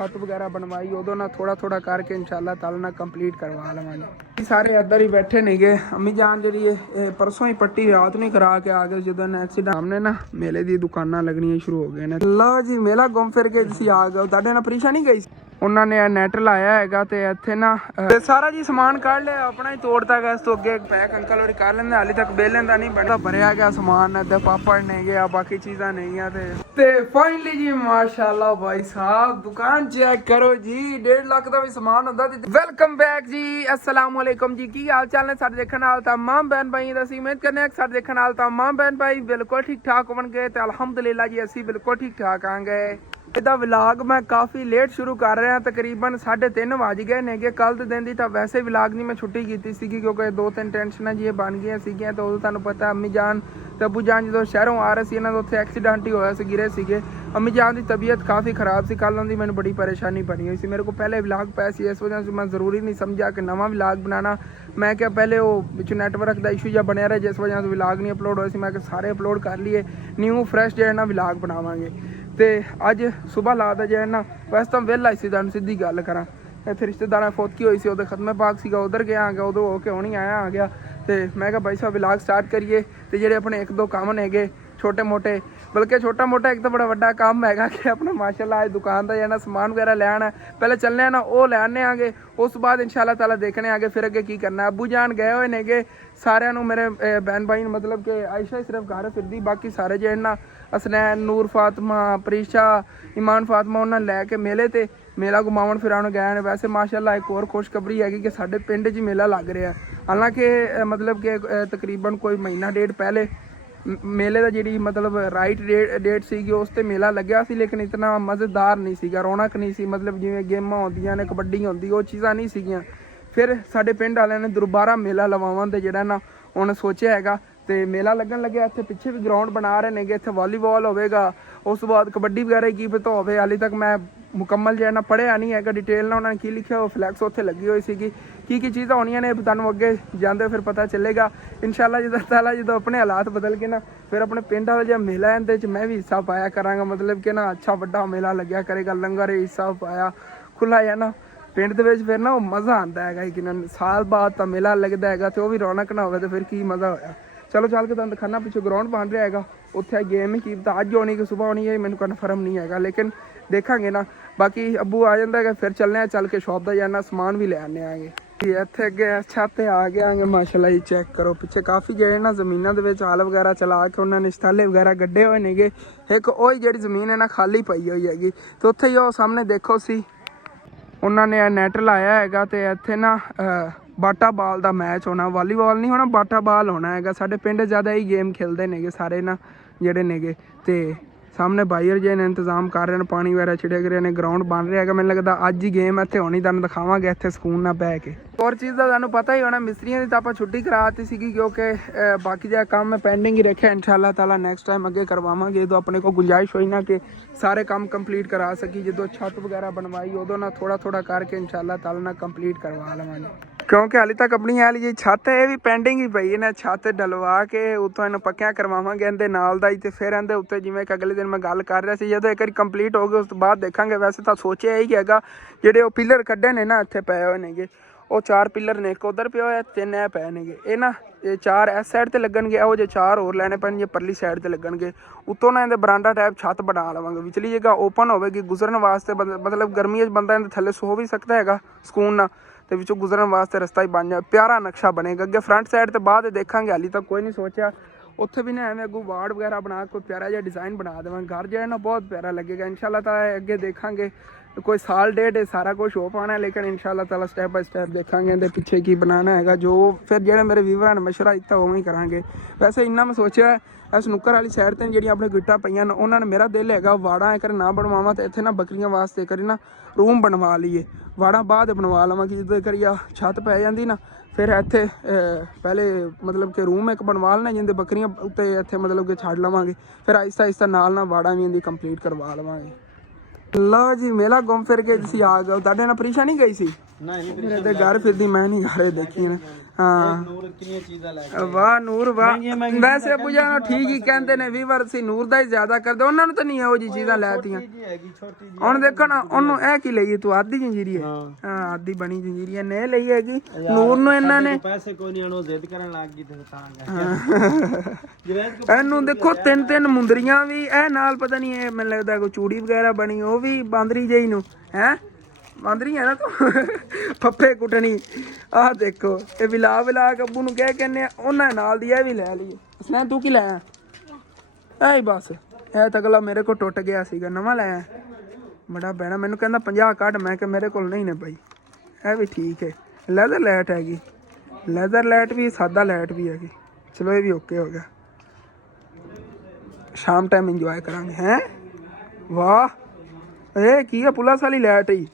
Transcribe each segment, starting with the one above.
छत वगैरह बनवाई उदों ना थोड़ा थोड़ा करके इंशाल्लाह ताला ना कंप्लीट करवा लवांगे। सारे इधर ही बैठे नहीं गए। अम्मी जान जी परसों ही पट्टी रात नहीं करा के आ गए जो एक्सीडेंट सामने ना मेले दी दुकाना लगनी शुरू हो गए ने। लो जी मेला घूम फिर के तुसीं आ गए। तुहाडे नाल परीक्षा नहीं गई उन्होंने नैट लाया है ते इत्थे ना सारा जी समान कढ़ लिया अपना ही तोड़ता गया। इस तो अगे पैक अंकल और कर लेंदे हाली तक बेलन दा नहीं बनता भरिया गया समान ते पापड़ नहीं गया बाकी चीज़ां नहीं है ते फाइनली जी माशाल्लाह भाई साहब दुकान चेक करो जी 1.5 लाख का भी समान होंदा। वेलकम बैक जी अस्सलाम वालेकुम जी की हाल चाल ने सारे देखने वाले तमाम बहन भाई असीं उम्मीद करने सारे देखने वाले तमाम बहन भाई बिल्कुल ठीक ठाक होणगे ते अलहमदुलिल्लाह जी असीं बिल्कुल ठीक ठाक आंगे। ਇਹਦਾ ਵਲੌਗ मैं काफ़ी लेट शुरू कर रहा तकरीबन 3:30 ਵਜ ਗਏ ਨੇਗੇ। ਕੱਲ ਦੇ ਦਿਨ ਦੀ ਤਾਂ ਵੈਸੇ ਵਲੌਗ ਨਹੀਂ ਮੈਂ ਛੁੱਟੀ ਕੀਤੀ ਸੀਗੀ ਕਿਉਂਕਿ 2-3 ਟੈਨਸ਼ਨਾਂ ਜੀ ਬਣ ਗਈਆਂ ਸੀਗੀਆਂ ਤੇ ਉਦੋਂ ਤੁਹਾਨੂੰ ਪਤਾ ਅੰਮੀ ਜਾਨ ਤੇ ਅੱਬੂ ਜਾਨ ਜਦੋਂ ਸ਼ਹਿਰੋਂ ਆ ਰਹੇ ਸੀ ਇਹਨਾਂ ਦਾ ਉੱਥੇ ਐਕਸੀਡੈਂਟ ਹੀ ਹੋਇਆ ਸੀ ਗਿਰੇ ਸੀਗੇ। ਅੰਮੀ ਜਾਨ ਦੀ ਤਬੀਅਤ ਕਾफ़ी ख़राब ਸੀ ਕੱਲ ਦੀ ਮੈਨੂੰ बड़ी परेशानी बनी हुई सी। मेरे को पहले ਵਲੌਗ पाया सी इस वजह से मैं ज़रूरी नहीं समझा कि नवा ਵਲੌਗ बनाना। मैं क्या पहले वो विच नैटवर्क का इशू जब बनया रहा जिस वजह से ਵਲੌਗ नहीं अपलोड होए सी। मैं सारे अपलोड कर लिए न्यू फ्रैश जो है ना ਵਲੌਗ बनावांगे। ਤੇ ਅੱਜ ਸਵੇਰ ਲਾਦਾ ਜੇ ਨਾ ਵੈਸੇ ਤਾਂ ਵਿਹਲਾ ਸੀ ਤੁਹਾਨੂੰ ਸਿੱਧੀ ਗੱਲ ਕਰਾਂ ਇੱਥੇ ਰਿਸ਼ਤੇਦਾਰਾਂ ਫੋਤਕੀ ਹੋਈ ਸੀ ਉਹਦੇ ਖਤਮੇ ਪਾਕ ਸੀਗਾ ਉਧਰ ਗਿਆ ਆ ਗਿਆ ਉਦੋਂ ਹੋ ਕੇ ਹੁਣੀ ਆਇਆ ਆ ਗਿਆ ਤੇ ਮੈਂ ਕਿਹਾ ਭਾਈ ਸਾਹਿਬ ਵਲੌਗ ਸਟਾਰਟ ਕਰੀਏ ਤੇ ਜਿਹੜੇ ਆਪਣੇ ਇੱਕ ਦੋ ਕੰਮ ਨੇਗੇ छोटे मोटे बल्कि छोटा मोटा एक तो बड़ा वड्डा काम हैगा कि अपना माशाल्लाह आज दुकान का जाना समान वगैरह ले आना पहले चलने ना वो ले आने आगे उस बाद इंशाल्लाह ताला देखने आगे फिर अगे की करना। अबू जान गए हुए नेगे सारे मेरे बहन भाई मतलब कि आयशा सिर्फ घर फिरदी बाकी सारे जो ना असनैन नूर फातिमा प्रीशा ईमान फातिमा उन्होंने लैके मेले ते मेला घुमावन फिरावन गए हैं। वैसे माशाल्लाह एक और खुशखबरी हैगी कि साडे पिंड च मेला लग रहा है। हालांकि मतलब कि तकरीबन कोई महीना डेढ़ पहले मेले का जी मतलब राइट डेट सी उस पर मेला लग्या सी लेकिन इतना मज़ेदार नहीं सीगा रौनक नहीं सी मतलब जिवें गेमां होंदियां ने कबड्डी होंदी वो चीज़ां नहीं सीगियां। फिर साडे पिंड वालियां ने दुबारा मेला लवावन ते जिहड़ा ना उन्हें सोचा हैगा ते मेला लगन लग्या। इत्थे पिछे भी ग्राउंड बना रहे नेगे इत्थे वॉलीबॉल होवेगा उस बाद कबड्डी वगैरह की पता होवे। हाली तक मैं मुकम्मल जो है ना पढ़िया नहीं है डिटेल ना उन्होंने की लिखा वो फ्लैक्स उत्थे लगी हुई सी की चीज़ां होनियां ने तुहानूं अगे जांदे फिर पता चलेगा इंशाल्लाह जिद्दां ताला जो अपने हालात बदल के ना फिर अपने पिंड वाला जो मेला है इहदे च मैं भी हिस्सा पाया करांगा मतलब कि ना अच्छा वड्डा मेला लग्या करेगा लंगर हिस्सा पाया खुला है ना पिंड दे विच फिर ना वो मज़ा आंदा हैगा कि साल बाद तो मेला लगदा हैगा ते वो भी रौनक ना होवे ते फिर की मज़ा होया। चलो चल के तुहानूं दिखाना पिछे ग्राउंड बन रहा है उत्थे गेम ही की पता अज होनी कि सुबह होनी है मैनूं कन्फर्म नहीं है लेकिन देखांगे ना। बाकी अबू आ जाता है फिर चलने चल के शॉप का जाना समान भी ले आने आएंगे। इत्थे अगे छत आ गए माशाल्लाह जी चेक करो पिछे काफ़ी जो ना जमीनों के हल वगैरह चला के उन्होंने शताले वगैरह गड्ढे हुए नेगे। एक वो जी जमीन है ना खाली पई हुई हैगी तो उत्थे ही वो सामने देखो सी उन्होंने नैट लाया है तो इत्थे ना बाटा बाल का मैच होना वॉलीबॉल नहीं होना बाटा बाल होना है। साढ़े पिंड ज़्यादा ही गेम खेलते नेगे सारे ना जेडे नेगे ते सामने बाईर जे ने इंतजाम कर रहे हैं पानी वगैरह छिड़क रहे हैं ग्राउंड बन रहा है। मैंने लगता अज ही गेम इतने होनी तुहानूं दिखावांगे इतने सुकून ना बह के। और चीज़ का तुहानूं पता ही होना मिस्त्रियों की तो आप छुट्टी कराती सी क्योंकि बाकी जो काम मैं पेंडिंग ही रखा इंशाल्लाह ताला नैक्सट टाइम अगे करवावांगे जो अपने को गुंजाइश हुई ना कि सारे काम कंप्लीट करा सकी जो छत वगैरह बनवाई उदों ना थोड़ा थोड़ा करके इंशाल्लाह ताला ना कंप्लीट करवा लवांगे क्योंकि हाली तक अपनी हाली जी छत है भी पेंडिंग ही पई है। छत डलवा के उतों इन्हूं पक्कियां करवावांगे इहदे नाल दा ही ते फिर इहदे उत्ते जिवें कि अगले दिन मैं गल कर रहा सी जदों एक बार कंप्लीट हो गए उस तो बाद देखांगे। वैसे तो सोचिया ही हैगा जिहड़े वो पिलर कड्ढे ने ना इत्थे पए होए नेगे वो 4 पिलर ने एक उधर पे होया 3 ए पए नेगे ये ना 4 इस साइड ते लगणगे वो जो 4 होर लैने पैणगे परली साइड ते लगणगे उत्तों ना इहदे बरांडा टाइप छत बना लवांगे विचली जगह ओपन होवेगी गुजरन वास्ते मतलब गर्मियों च बंदा इहदे थल्ले सो भी सकता हैगा सुकून ना तो विचों गुजरन वास्ते रस्ता ही बन जाए प्यारा नक्शा बनेगा। अगे फ्रंट साइड तो बाद देखांगे हाली तक कोई नहीं सोचा उत्थे भी ना एवं अगू वार्ड वगैरह बना कोई प्यारा जिहा डिज़ाइन बना देवांगे घर जो है ना बहुत प्यारा लगेगा इंशाल्लाह ताला। अगे देखांगे कोई साल डेढ़ सारा कुछ हो पाना लेकिन इंशाल्लाह ताला स्टैप बाय स्टैप देखांगे इहदे पिछे की बनाना है जो फिर जो मेरे व्यूवर ने मशवरा दिता उवें ही करांगे। वैसे इन्ना मैं सोचा है स्नूकर वाली साइड ते जिहड़ियां अपने गिट्टां पईयां ने उन्होंने मेरा दिल हैगा वाड़ा एक ना बनवावां ते इत्थे ना बकरियां वास्ते करी ना रूम बनवा लीए वाड़ा बाद बनवा लवां कि जिद्दां करिया छत पै जांदी ना फिर इत्थे पहले मतलब कि रूम एक बनवा लेना जिंदे बकरियां उत्ते इत्थे मतलब कि छड्ड लवांगे फिर आहिस्ता आहिस्ता नाल ना वाड़ा भी इहदी कंप्लीट करवा लवांगे। लो जी मेला घूम फिर के तुसीं आ गए तुहाडे नाल परीक्षा नहीं गई सी मेरे ते घर फिरदी मैं नहीं घरे देखी ना। हाँ वाह नूर वाह। वैसे अबू जान ठीक ही कहते ने वीवर सी नूर दा ही ज्यादा करदे, ਉਹਨਾਂ ਨੂੰ ਤਾਂ ਨਹੀਂ ਇਹੋ ਜੀ ਚੀਜ਼ਾਂ ਲੈਤੀਆਂ। ਹੁਣ ਦੇਖੋ ਨਾ ਉਹਨੂੰ ਇਹ ਕੀ ਲਈ ਤੂੰ ਆਦੀ ਜੰਜੀਰੀ ਹੈ। ਹਾਂ ਆਦੀ ਬਣੀ ਜੰਜੀਰੀ ਹੈ ਨੇ ਲਈ ਹੈਗੀ ਨੂਰ ਨੂੰ ਇਹਨਾਂ ਨੇ ਪੈਸੇ ਕੋਈ ਨਹੀਂ ਆਣੋ ਜ਼ਿੱਦ ਕਰਨ ਲੱਗ ਗਈ ਤੇ ਤਾਂ ਇਹਨੂੰ ਦੇਖੋ ਤਿੰਨ ਤਿੰਨ ਮੁੰਦਰੀਆਂ ਵੀ ਇਹ ਨਾਲ ਪਤਾ ਨਹੀਂ ਇਹ ਮੈਨੂੰ ਲੱਗਦਾ ਕੋਈ ਚੂੜੀ ਵਗੈਰਾ ਬਣੀ ਉਹ ਵੀ ਬਾਂਦਰੀ ਜਿਹੀ ਨੂੰ ਹੈ ਬਾਂਦਰੀ ਹੈ ਨਾ ਤੂੰ ਫੱਫੇ ਕੁੱਟਣੀ। ਆਹ ਦੇਖੋ ਇਹ ਵਿਲਾ ਵਿਲਾ ਕੇ ਅੱਬੂ ਨੂੰ ਕਹਿ ਕਹਿੰਦੇ ਉਹਨਾਂ ਨਾਲ ਦੀ ਇਹ ਵੀ ਲੈ ਲਈ। ਸੁਣਾ ਤੂੰ ਕੀ ਲਾਇਆ? ਐ ਹੀ ਬਸ ਇਹ ਤਗਲਾ ਮੇਰੇ ਕੋਲ ਟੁੱਟ ਗਿਆ ਸੀਗਾ ਨਵਾਂ ਲਾਇਆ ਬੜਾ ਬਹਿਣਾ ਮੈਨੂੰ ਕਹਿੰਦਾ 50 ਕੱਢ ਮੈਂ ਕਿ ਮੇਰੇ ਕੋਲ ਨਹੀਂ ਨੇ ਬਾਈ। ਇਹ ਵੀ ਠੀਕ ਹੈ ਲੈਦਰ ਲਾਈਟ ਹੈਗੀ ਲੈਦਰ ਲਾਈਟ ਵੀ ਸਾਦਾ ਲਾਈਟ ਵੀ ਹੈਗੀ। ਚਲੋ ਇਹ ਵੀ ਓਕੇ ਹੋ ਗਿਆ ਸ਼ਾਮ ਟਾਈਮ ਇੰਜੋਏ ਕਰਾਂਗੇ ਹੈ। ਵਾਹ ਇਹ ਕੀ ਹੈ ਪੁਲਿਸ ਵਾਲੀ ਲਾਈਟ ਹੀ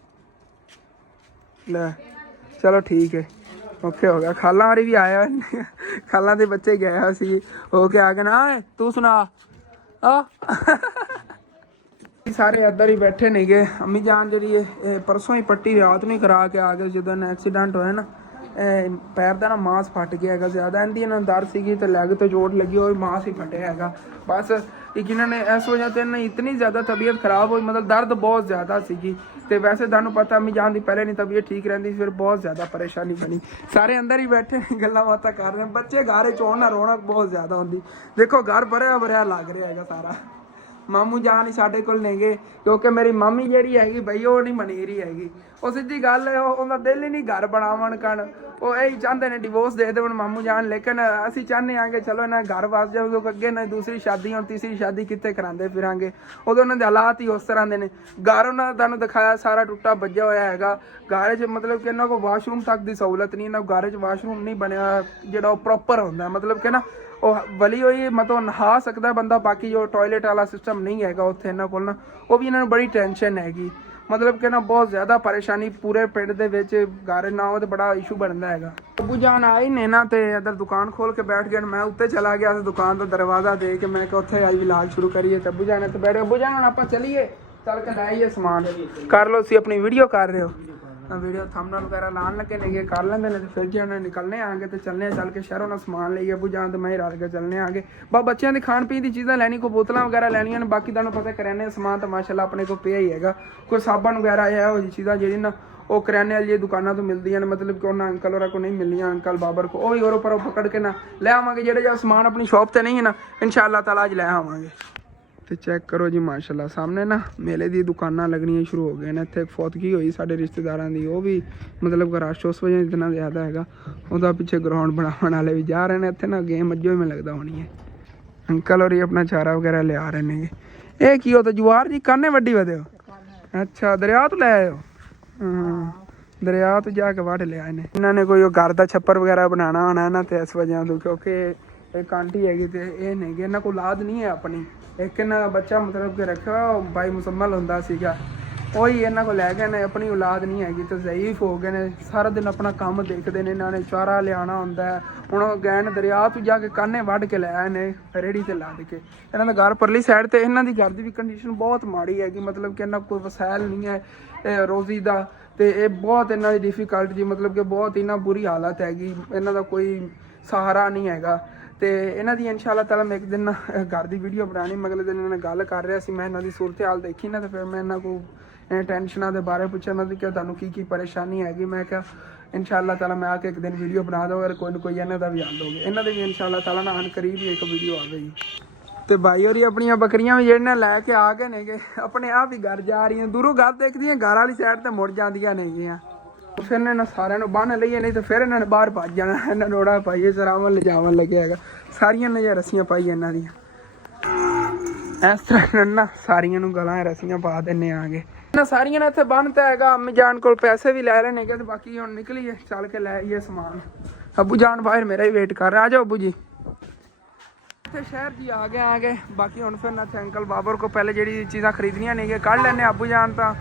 ਲੈ ਚਲੋ ਠੀਕ ਹੈ ਓਕੇ ਹੋ ਗਿਆ। ਖਾਲਾਂ ਵਾਲੀ ਵੀ ਆਇਆ ਖਾਲਾਂ ਦੇ ਬੱਚੇ ਗਏ ਸੀ ਹੋ ਕੇ ਆ ਗਏ ਨਾ। ਤੂੰ ਸੁਣਾ ਆ ਸਾਰੇ ਇੱਧਰ ਹੀ ਬੈਠੇ ਨੇਗੇ। ਅੰਮੀ ਜਾਨ ਜਿਹੜੀ ਇਹ ਪਰਸੋਂ ਹੀ ਪੱਟੀ ਰਾਤ ਨੂੰ ਕਰਾ ਕੇ ਆ ਗਏ ਜਦੋਂ ਐਕਸੀਡੈਂਟ ਹੋਇਆ ਨਾ ਪੈਰ ਦਾ ਨਾ ਮਾਸ ਫਟ ਗਿਆ ਹੈਗਾ ਜ਼ਿਆਦਾ ਇਹਦੀ ਇਹਨਾਂ ਨੂੰ ਦਰਦ ਸੀਗੀ ਤੇ ਲੈਗ ਤੇ ਚੋਟ ਲੱਗੀ ਉਹ ਮਾਸ ਹੀ ਫਟਿਆ ਹੈਗਾ ਬਸ। ਇਹਨਾਂ ਨੇ ਇਸ ਵਜ੍ਹਾ ਤੇ ਨਾ ਇਤਨੀ ਜ਼ਿਆਦਾ ਤਬੀਅਤ ਖਰਾਬ ਹੋਈ ਮਤਲਬ ਦਰਦ ਬਹੁਤ ਜ਼ਿਆਦਾ ਸੀਗੀ ਤੇ ਵੈਸੇ ਤੁਹਾਨੂੰ ਪਤਾ ਅੰਮੀ ਜਾਨ ਦੀ ਪਹਿਲੇ ਨਹੀਂ ਤਬੀਅਤ ਠੀਕ ਰਹਿੰਦੀ ਫਿਰ ਬਹੁਤ ਜ਼ਿਆਦਾ ਪਰੇਸ਼ਾਨੀ ਬਣੀ। ਸਾਰੇ ਅੰਦਰ ਹੀ ਬੈਠੇ ਗੱਲਾਂ ਬਾਤਾਂ ਕਰ ਰਹੇ ਬੱਚੇ ਘਰ ਚ ਹੋਣ ਨਾ ਰੌਣਕ ਬਹੁਤ ਜ਼ਿਆਦਾ ਹੁੰਦੀ। ਦੇਖੋ ਘਰ ਭਰਿਆ ਭਰਿਆ ਲੱਗ ਰਿਹਾ ਹੈਗਾ ਸਾਰਾ। ਮਾਮੂ ਜਾਨ ਹੀ ਸਾਡੇ ਕੋਲ ਨੇਗੇ ਕਿਉਂਕਿ ਮੇਰੀ ਮਾਮੀ ਜਿਹੜੀ ਹੈਗੀ ਬਈ ਉਹ ਨਹੀਂ ਮਨੀਰੀ ਹੈਗੀ। ਉਹ ਸਿੱਧੀ ਗੱਲ ਹੈ ਉਹਦਾ ਦਿਲ ਹੀ ਨਹੀਂ ਘਰ ਬਣਾਵਣ ਕਣ ਉਹ ਇਹੀ ਚਾਹੁੰਦੇ ਨੇ ਡਿਵੋਰਸ ਦੇ ਦੇਣ ਮਾਮੂ ਜਾਨ। ਲੇਕਿਨ ਅਸੀਂ ਚਾਹੁੰਦੇ ਹਾਂ ਕਿ ਚਲੋ ਇਹਨਾਂ ਘਰ ਵਸ ਜਾਓ ਕਿਉਂਕਿ ਅੱਗੇ ਨਾ ਦੂਸਰੀ ਸ਼ਾਦੀ ਹੁਣ ਤੀਸਰੀ ਸ਼ਾਦੀ ਕਿੱਥੇ ਕਰਾਉਂਦੇ ਫਿਰਾਂਗੇ ਉਦੋਂ ਉਹਨਾਂ ਦੇ ਹਾਲਾਤ ਹੀ ਉਸ ਤਰ੍ਹਾਂ ਦੇ ਨੇ। ਘਰ ਉਹਨਾਂ ਤੁਹਾਨੂੰ ਦਿਖਾਇਆ ਸਾਰਾ ਟੁੱਟਾ ਵੱਜਿਆ ਹੋਇਆ ਹੈਗਾ। ਘਰ 'ਚ ਮਤਲਬ ਕਿ ਇਹਨਾਂ ਕੋਲ ਵਾਸ਼ਰੂਮ ਤੱਕ ਦੀ ਸਹੂਲਤ ਨਹੀਂ ਇਹਨਾਂ ਘਰ 'ਚ ਵਾਸ਼ਰੂਮ ਨਹੀਂ ਬਣਿਆ ਜਿਹੜਾ ਉਹ ਪ੍ਰੋਪਰ ਹੁੰਦਾ ਮਤਲਬ ਕਿ ਨਾ ਉਹ ਵਲੀ ਹੋਈ ਮਤਲਬ ਨਹਾ ਸਕਦਾ ਬੰਦਾ ਬਾਕੀ ਜੋ ਟੋਇਲੇਟ ਵਾਲਾ ਸਿਸਟਮ ਨਹੀਂ ਹੈਗਾ ਉੱਥੇ ਇਹਨਾਂ ਕੋਲ ਨਾ ਉਹ ਵੀ ਇਹਨਾਂ ਨੂੰ ਬੜੀ ਟੈਨਸ਼ਨ ਹੈਗੀ ਮਤਲਬ ਕਿ ਨਾ ਬਹੁਤ ਜ਼ਿਆਦਾ ਪਰੇਸ਼ਾਨੀ ਪੂਰੇ ਪਿੰਡ ਦੇ ਵਿੱਚ ਘਰ ਨਾ ਹੋ ਤੇ ਬੜਾ ਇਸ਼ੂ ਬਣਦਾ ਹੈਗਾ। ਅੱਬੂ ਜਾਨ ਆਏ ਨੇ ਨਾ ਤੇ ਇੱਧਰ ਦੁਕਾਨ ਖੋਲ ਕੇ ਬੈਠ ਗਏ ਮੈਂ ਉੱਤੇ ਚਲਾ ਗਿਆ ਸੀ ਦੁਕਾਨ ਦਾ ਦਰਵਾਜ਼ਾ ਦੇ ਕੇ ਮੈਂ ਕਿ ਉੱਥੇ ਅੱਜ ਵਲੌਗ ਸ਼ੁਰੂ ਕਰੀਏ ਤੇ ਅੱਬੂ ਜਾਨ ਇੱਥੇ ਬੈਠ ਅੱਬੂ ਜਾਨ ਹੁਣ ਆਪਾਂ ਚੱਲੀਏ ਚੱਲ ਕੇ ਲਾਈਏ ਸਮਾਨ ਕਰ ਲਓ ਤੁਸੀਂ ਆਪਣੀ ਵੀਡੀਓ ਕਰ ਰਹੇ ਹੋ ਵੀਡੀਓ ਥੰਬਨੇਲ ਵਗੈਰਾ ਲਾਉਣ ਲੱਗੇ ਨੇਗੇ ਕਰ ਲੈਂਦੇ ਨੇ ਤੇ ਫਿਰ ਜੀ ਉਹਨੇ ਨਿਕਲਨੇ ਆਂਗੇ ਤੇ ਚੱਲਨੇ ਚੱਲ ਕੇ ਸ਼ਹਿਰੋਂ ਨਾਲ ਸਮਾਨ ਲਈਏ ਅੱਬੂ ਜਾਨ ਤੇ ਮੈਂ ਹੀ ਰਲ ਕੇ ਚੱਲਨੇ ਆਂਗੇ ਬਸ ਬੱਚਿਆਂ ਦੀ ਖਾਣ ਪੀਣ ਦੀ ਚੀਜ਼ਾਂ ਲੈਣੀ ਕੋਈ ਬੋਤਲਾਂ ਵਗੈਰਾ ਲੈਣੀਆਂ ਨੇ ਬਾਕੀ ਤੁਹਾਨੂੰ ਪਤਾ ਕਰਿਆਨੇ ਸਮਾਨ ਤਾਂ ਮਾਸ਼ਾਅੱਲਾ ਆਪਣੇ ਕੋਲ ਪਿਆ ਹੀ ਹੈਗਾ ਕੋਈ ਸਾਬਣ ਵਗੈਰਾ ਇਹੋ ਜਿਹੀ ਚੀਜ਼ਾਂ ਜਿਹੜੀ ਨਾ ਉਹ ਕਰਿਆਨੇ ਵਾਲੀ ਦੁਕਾਨਾਂ ਤੋਂ ਮਿਲਦੀਆਂ ਨੇ ਮਤਲਬ ਕਿ ਉਹਨਾਂ ਅੰਕਲ ਹੋਰਾਂ ਕੋਲ ਨਹੀਂ ਮਿਲਣੀਆਂ ਅੰਕਲ ਬਾਬਰ ਕੋ ਉਹ ਵੀ ਹੋਰ ਪਰ ਪਕੜ ਕੇ ਨਾ ਲੈ ਆਵਾਂਗੇ ਜਿਹੜੇ ਜਿਹੜਾ ਸਮਾਨ ਆਪਣੀ ਸ਼ੌਪ ਤੇ ਨਹੀਂ ਹੈ ਨਾ ਇਨਸ਼ਾਅੱਲਾ ਤਾਲਾ ਅੱਜ ਲੈ ਆਵਾਂਗੇ। ਤੇ ਚੈੱਕ ਕਰੋ ਜੀ ਮਾਸ਼ਾਅੱਲਾ ਸਾਹਮਣੇ ਨਾ ਮੇਲੇ ਦੀ ਦੁਕਾਨਾਂ ਲੱਗਣੀਆਂ ਸ਼ੁਰੂ ਹੋ ਗਏ ਨੇ। ਇੱਥੇ ਇੱਕ ਫੌਤਗੀ ਹੋਈ ਸਾਡੇ ਰਿਸ਼ਤੇਦਾਰਾਂ ਦੀ ਉਹ ਵੀ ਮਤਲਬ ਕਿ ਰਸ਼ ਉਸ ਵਜ੍ਹਾ ਇਤਨਾ ਜ਼ਿਆਦਾ ਹੈਗਾ ਉਹਦਾ ਪਿੱਛੇ ਗਰਾਊਂਡ ਬਣਾਉਣ ਵਾਲੇ ਵੀ ਜਾ ਰਹੇ ਨੇ। ਇੱਥੇ ਨਾ ਗੇਮ ਅੱਜੋ ਹੀ ਮੈਨੂੰ ਲੱਗਦਾ ਹੋਣੀ ਹੈ। ਅੰਕਲ ਹੋਰੀ ਆਪਣਾ ਚਾਰਾ ਵਗੈਰਾ ਲਿਆ ਰਹੇ ਨੇਗੇ। ਇਹ ਕੀ ਹੋ ਤਾਂ ਜਵਾਰ ਜੀ ਕਾਨੇ ਵੱਡੀ ਵਧੇ ਹੋ ਅੱਛਾ ਦਰਿਆ ਤੋਂ ਲੈ ਆਏ ਹੋ ਹਾਂ ਦਰਿਆ ਤੋਂ ਜਾ ਕੇ ਵੱਢ ਲਿਆ ਇਹਨੇ। ਇਹਨਾਂ ਨੇ ਕੋਈ ਉਹ ਘਰ ਦਾ ਛੱਪਰ ਵਗੈਰਾ ਬਣਾਉਣਾ ਹੋਣਾ ਨਾ ਤੇ ਇਸ ਵਜ੍ਹਾ ਤੋਂ ਕਿਉਂਕਿ ਇੱਕ ਆਂਟੀ ਹੈਗੀ ਤੇ ਇਹ ਨੇਗੇ ਇਹਨਾਂ ਕੋਲ ਔਲਾਦ ਨਹੀਂ ਹੈ ਆਪਣੀ ਇੱਕ ਇਹਨਾਂ ਦਾ ਬੱਚਾ ਮਤਲਬ ਕਿ ਰੱਖਿਆ ਬਾਈ ਮੁਸੰਮਲ ਹੁੰਦਾ ਸੀਗਾ ਉਹੀ ਇਹਨਾਂ ਕੋਲ ਲੈ ਗਏ ਨੇ ਆਪਣੀ ਔਲਾਦ ਨਹੀਂ ਹੈਗੀ ਤੇ ਜ਼ਈਫ ਹੋ ਗਏ ਨੇ ਸਾਰਾ ਦਿਨ ਆਪਣਾ ਕੰਮ ਦੇਖਦੇ ਨੇ ਇਹਨਾਂ ਨੇ ਚਾਰਾ ਲਿਆਉਣਾ ਹੁੰਦਾ ਹੁਣ ਉਹ ਗਏ ਨੇ ਦਰਿਆ ਤੋਂ ਜਾ ਕੇ ਕਾਨੇ ਵੱਢ ਕੇ ਲੈ ਆਏ ਨੇ ਰੇੜੀ ਤੇ ਲੱਦ ਕੇ। ਇਹਨਾਂ ਦਾ ਘਰ ਪਰਲੀ ਸਾਈਡ ਤੇ ਇਹਨਾਂ ਦੀ ਘਰ ਦੀ ਵੀ ਕੰਡੀਸ਼ਨ ਬਹੁਤ ਮਾੜੀ ਹੈਗੀ ਮਤਲਬ ਕਿ ਇਹਨਾਂ ਕੋਈ ਵਸਾਇਲ ਨਹੀਂ ਹੈ ਰੋਜ਼ੀ ਦਾ ਤੇ ਇਹ ਬਹੁਤ ਇਹਨਾਂ ਦੀ ਡਿਫੀਕਲਟ ਜੀ ਮਤਲਬ ਕਿ ਬਹੁਤ ਇਹਨਾਂ ਬੁਰੀ ਹਾਲਤ ਹੈਗੀ ਇਹਨਾਂ ਦਾ ਕੋਈ ਸਹਾਰਾ ਨਹੀਂ ਹੈਗਾ ਤੇ ਇਹਨਾਂ ਦੀ ਇਨਸ਼ਾਅੱਲਾ ਤਾਲਾ ਮੈਂ ਇੱਕ ਦਿਨ ਘਰ ਦੀ ਵੀਡੀਓ ਬਣਾਉਣੀ ਮੈਂ ਅਗਲੇ ਦਿਨ ਇਹਨਾਂ ਨਾਲ ਗੱਲ ਕਰ ਰਿਹਾ ਸੀ ਮੈਂ ਇਹਨਾਂ ਦੀ ਸੂਰਤ ਹਾਲ ਦੇਖੀ ਨਾ ਤੇ ਫਿਰ ਮੈਂ ਇਹਨਾਂ ਕੋਲ ਟੈਨਸ਼ਨਾਂ ਦੇ ਬਾਰੇ ਪੁੱਛਿਆ ਇਹਨਾਂ ਦੀ ਕਿ ਤੁਹਾਨੂੰ ਕੀ ਪਰੇਸ਼ਾਨੀ ਹੈਗੀ ਮੈਂ ਕਿਹਾ ਇਨਸ਼ਾਅੱਲਾ ਤਾਲਾ ਮੈਂ ਆ ਕੇ ਇੱਕ ਦਿਨ ਵੀਡੀਓ ਬਣਾ ਦਊਂਗਾ ਕੋਈ ਨਾ ਕੋਈ ਇਹਨਾਂ ਦਾ ਵੀ ਹੱਲ ਹੋਵੇ ਇਹਨਾਂ ਦੇ ਵੀ ਇਨਸ਼ਾਅੱਲਾ ਤਾਲਾ ਨਾ ਆਨ ਕਰੀਬ ਹੀ ਇੱਕ ਵੀਡੀਓ ਆਵੇਗੀ। ਤੇ ਭਾਈ ਹੋਰੀ ਆਪਣੀਆਂ ਬੱਕਰੀਆਂ ਵੀ ਜਿਹੜੀਆਂ ਲੈ ਕੇ ਆ ਗਏ ਨੇਗੇ ਆਪਣੇ ਆਪ ਹੀ ਘਰ ਜਾ ਰਹੀਆਂ ਦੂਰੋਂ ਘਰ ਦੇਖਦੀਆਂ ਘਰ ਵਾਲੀ ਸਾਈਡ ਤੇ ਮੁੜ ਜਾਂਦੀਆਂ ਨੇਗੀਆਂ ਫਿਰ ਇਹਨਾਂ ਸਾਰਿਆਂ ਨੂੰ ਬੰਨ ਲਈਏ ਨਹੀਂ ਤਾਂ ਫਿਰ ਇਹਨਾਂ ਨੇ ਬਾਹਰ ਭੱਜ ਜਾਣਾ ਇਹਨਾਂ ਰੋੜਾ ਪਾਈਏ ਸਰਾਵਨ ਲਿਜਾਵਣ ਲੱਗਿਆ ਹੈਗਾ ਸਾਰੀਆਂ ਨੇ ਰੱਸੀਆਂ ਪਾਈ ਇਹਨਾਂ ਦੀਆਂ ਇਸ ਤਰ੍ਹਾਂ ਨਾ ਸਾਰੀਆਂ ਨੂੰ ਗਲਾਂ ਰੱਸੀਆਂ ਪਾ ਦਿੰਨੇ ਆਗੇ ਇਹਨਾਂ ਸਾਰੀਆਂ ਨੇ ਇੱਥੇ ਬੰਨਤਾ ਹੈਗਾ। ਅੰਮੀ ਜਾਨ ਕੋਲ ਪੈਸੇ ਵੀ ਲੈ ਰਹੇ ਨੇਗੇ ਤੇ ਬਾਕੀ ਹੁਣ ਨਿਕਲੀਏ ਚੱਲ ਕੇ ਲੈ ਆਈਏ ਸਮਾਨ। ਅੱਬੂ ਜਾਨ ਬਾਹਰ ਮੇਰਾ ਹੀ ਵੇਟ ਕਰ ਰਿਹਾ ਆ ਜਾਓ ਅੱਬੂ ਜੀ ਇੱਥੇ ਸ਼ਹਿਰ ਜੀ ਆ ਗਏ ਬਾਕੀ ਹੁਣ ਫਿਰ ਨਾ ਅੰਕਲ ਬਾਬਰ ਕੋ ਪਹਿਲੇ ਜਿਹੜੀ ਚੀਜ਼ਾਂ ਖਰੀਦਣੀਆਂ ਨੇਗੇ ਕੱਢ ਲੈਣੇ ਅੱਬੂ ਜਾਨ ਤਾਂ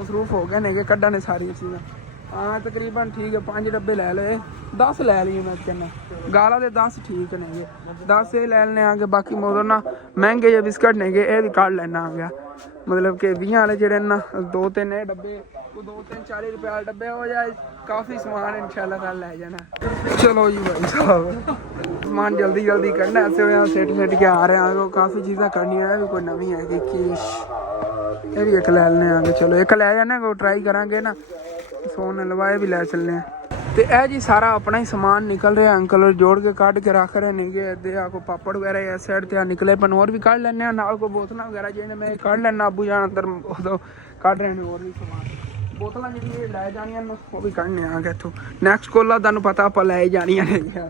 ਮਸਰੂਫ ਹੋ ਗਏ ਨੇਗੇ ਕੱਢਾਂ ਨੇ ਸਾਰੀਆਂ ਚੀਜ਼ਾਂ हाँ तकरीबन ठीक है 5 डब्बे ले ले 10 ले लिए मैं कहना गाला दे 10 ठीक ने 10 ये ले लेने आ गए बाकी मोदर ना महंगे जे बिस्किट ने ये भी काट लेना आ गया मतलब कि 20 वाले जेडे ना 2-3 डब्बे को 2-3-40 रुपए वाला डब्बे हो जाए, काफ़ी सामान इंशाल्लाह ताला ले जाना। चलो जी भाई साहब, सामान जल्दी जल्दी करना, ऐसे यहाँ सेट के आ रहे हैं आगे, काफ़ी चीज़ें करनी है, भी कोई नवी है कि कीश ये भी एक ले लेने आगे। चलो एक ले जाने को ट्राई करांगे ना, सोने लवाए भी ले चलने हैं। तो यह जी सारा अपना ही समान निकल रहा है, अंकल और जोड़ के काट के रख रहे नहीं गए को पापड़ वगैरह इस साइड से निकले पन, और भी काट लेने नाल को बोतल वगैरह जिन्हें मैं काट लेना, अबू जान अंदर तो काट रहे हैं और भी समान, बोतल जी लै जानिया वो भी कढ़ने आ गए इतों। नैक्सट कोला तुहानू पता आप लै जानिया नहीं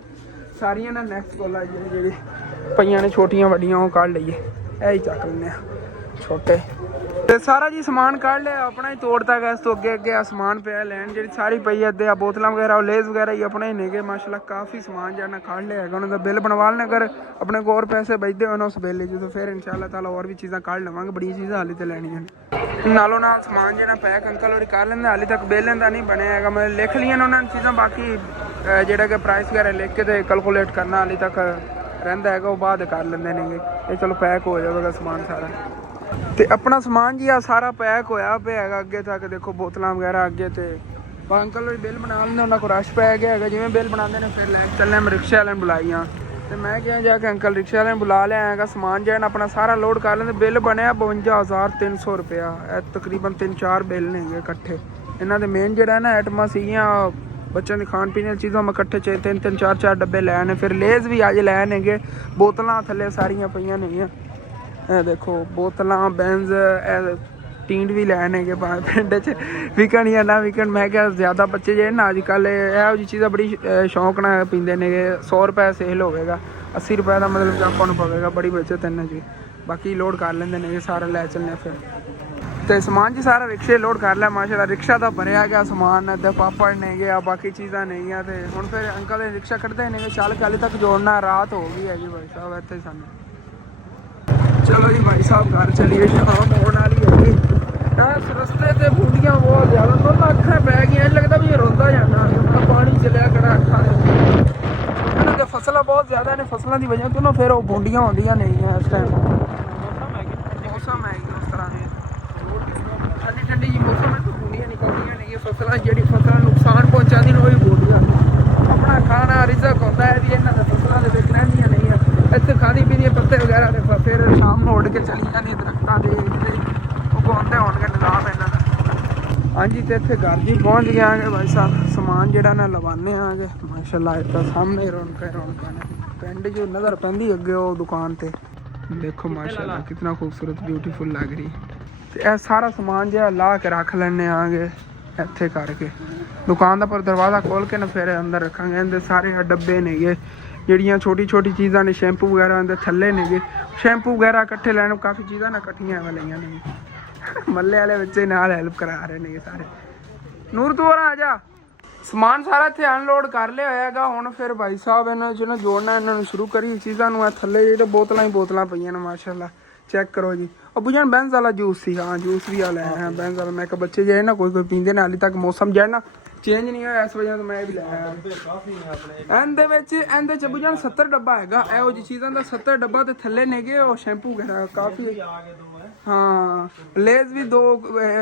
सारिया ना, नैक्सट कोला जी पईयां ने छोटियां वड्डियां वो कढ़ लीए, यही चक लें छोटे। तो सारा जी समान काढ़ लिया, अपना ही तोड़ता गया, इस तो अगे अगे समान पे लैन जी सारी पई है, बोतल वगैरह लेस वगैरह ही अपने ही नहीं माशाल्लाह, काफ़ी समान जो काढ़ लिया है। उन्होंने बिल बनवा लेना, अगर अपने को और पैसे बचते हो उस बिल तो फिर इंशाल्लाह ताला और भी चीज़ां काढ़ लवांगे, बड़ी चीज़ां हाली तो लैनियां ने। नालों नाल समान जो पैक अंकल और कर लेंगे, हाली तक बिल इनका नहीं बनया है, मैं लिख लिया उन्होंने चीज़ां, बाकी जोड़ा कि प्राइस वगैरह लिख के तो कैलकुलेट करना हाली तक रहिंदा है, वो बाद कर लेंगे नहीं। ये चलो पैक हो जाएगा समान सारा, तो अपना समान जी आ सारा पैक होया पे है अगे तक, देखो बोतल वगैरह अगे। तो अंकल बिल बना लेंगे, उन्होंने को रश पै गया है, जिमें बिल बनाते हैं फिर लैके चलने, मैं रिक्शे वाले बुलाई हाँ, तो मैं क्या जाके अंकल रिक्शे वाले बुला लिया है, समान जो है अपना सारा लोड कर लेंगे। बिल बनया 52,300 रुपया, तकरीबन 3-4 बिल ने इकट्ठे। इन्हों के मेन जो है ना आइटमां सीगियां बच्चों की खान पीने चीज़ों में इकट्ठे 3-3 4-4 डब्बे लैने, फिर लेस भी अज लैने, बोतल थले सारिया पईयां नहीं, देखो बोतल बेंज टींड भी लैने के पिंड च विकन या ना विकन। मैं क्या ज़्यादा बच्चे जो ना अजकल यहो जी चीज़ां बड़ी शौक ना पींदे ने, 100 रुपये सेल होगा, 80 रुपये का मतलब आपको पवेगा, बड़ी बचत इन्हें जी। बाकी लोड कर लेंगे ने सारा लै चलने फिर, तो समान जी सारा रिक्शे लोड कर लिया माशाल्लाह, रिक्शा तो भरिया गया समान, तो पापड़ नहीं गया, बाकी चीज़ां नहीं है। तो हुण फिर अंकल रिक्शा कढ़ते नहीं, चल के हाले तक जोड़ना, रात हो गई है जी भाई साहब इतने सानू। चलो जी भाई साहब घर चलिए, शाम होने वाली है। रस्ते से बूंदियां बहुत ज़्यादा, तो अखा पै गई, लगता भी रोंदा जाना, पानी चलिया कड़ा अखा के फसल बहुत ज़्यादा ने, फसलों की वजह तो ना फिर वो बूंदियां होंदियां नहीं है इस टाइम, मौसम है उस तरह से ठंडी ठंडी जी मौसम है, तो बूंदियां निकलदियां नहीं, फसल जी फसल नुकसान पहुँचा दी वही बूंदियां, अपना खाना रिजक होता है भी इन्होंने फसलों के विच रहिंदियां नहीं है, इतने खादी पीनी पत्ते वगैरह फिर शाम में उड़ के चली जाती दरख्तों के उगाते होने निज़ाम इन्हों का। हाँ जी, तो इतने घर जी पहुँच गया है भाई साहब, समान जोड़ा ना लवाने आगे माशाल्लाह, इतना सामने रौनक रौनक ने पिंड जो नज़र पैंदी अगे वो दुकान पर, देखो माशाल्लाह कितना खूबसूरत ब्यूटीफुल लग रही। तो यह सारा समान जो ला के रख लेने आगे इत्थे करके, दुकान का पर दरवाज़ा खोल के ना फिर अंदर रखेंगे। इनके सारे डब्बे ने गे, जड़ियाँ छोटी छोटी चीज़ां ने, शैंपू वगैरह अंदर थल्ले ने गे, शैंपू वगैरह इकट्ठे लैने, काफ़ी चीज़ां ना कट्ठियां लियां ने, मल्ले वाले बच्चे नाल हेल्प करा रहे ने सारे। नूर तू आ जा, समान सारा इत्थे अनलोड कर लिया होएगा। हुण फिर भाई साहब इन्हां च ना जोड़ना इन्हां शुरू करी चीज़ां नूं। थल्ले जेह्ड़े बोतलां ही बोतलां पईयां ने माशाल्लाह, चेक करो जी। अबू जान बैंस वाला जूस सी, हाँ जूस भी आया है बैंस वाला। मैं बच्चे जो है ना कोई पींदे ने, हाली तक मौसम जो है ना चेंज नहीं होया, इस वजह तो मैं भी लाया। एंदे च अबू जान 70 डब्बा हैगा इहो जी चीज़ां दा, 70 डब्बा ते थल्ले नेगे और शैंपू वगैरह काफ़ी। हाँ लेज भी 2,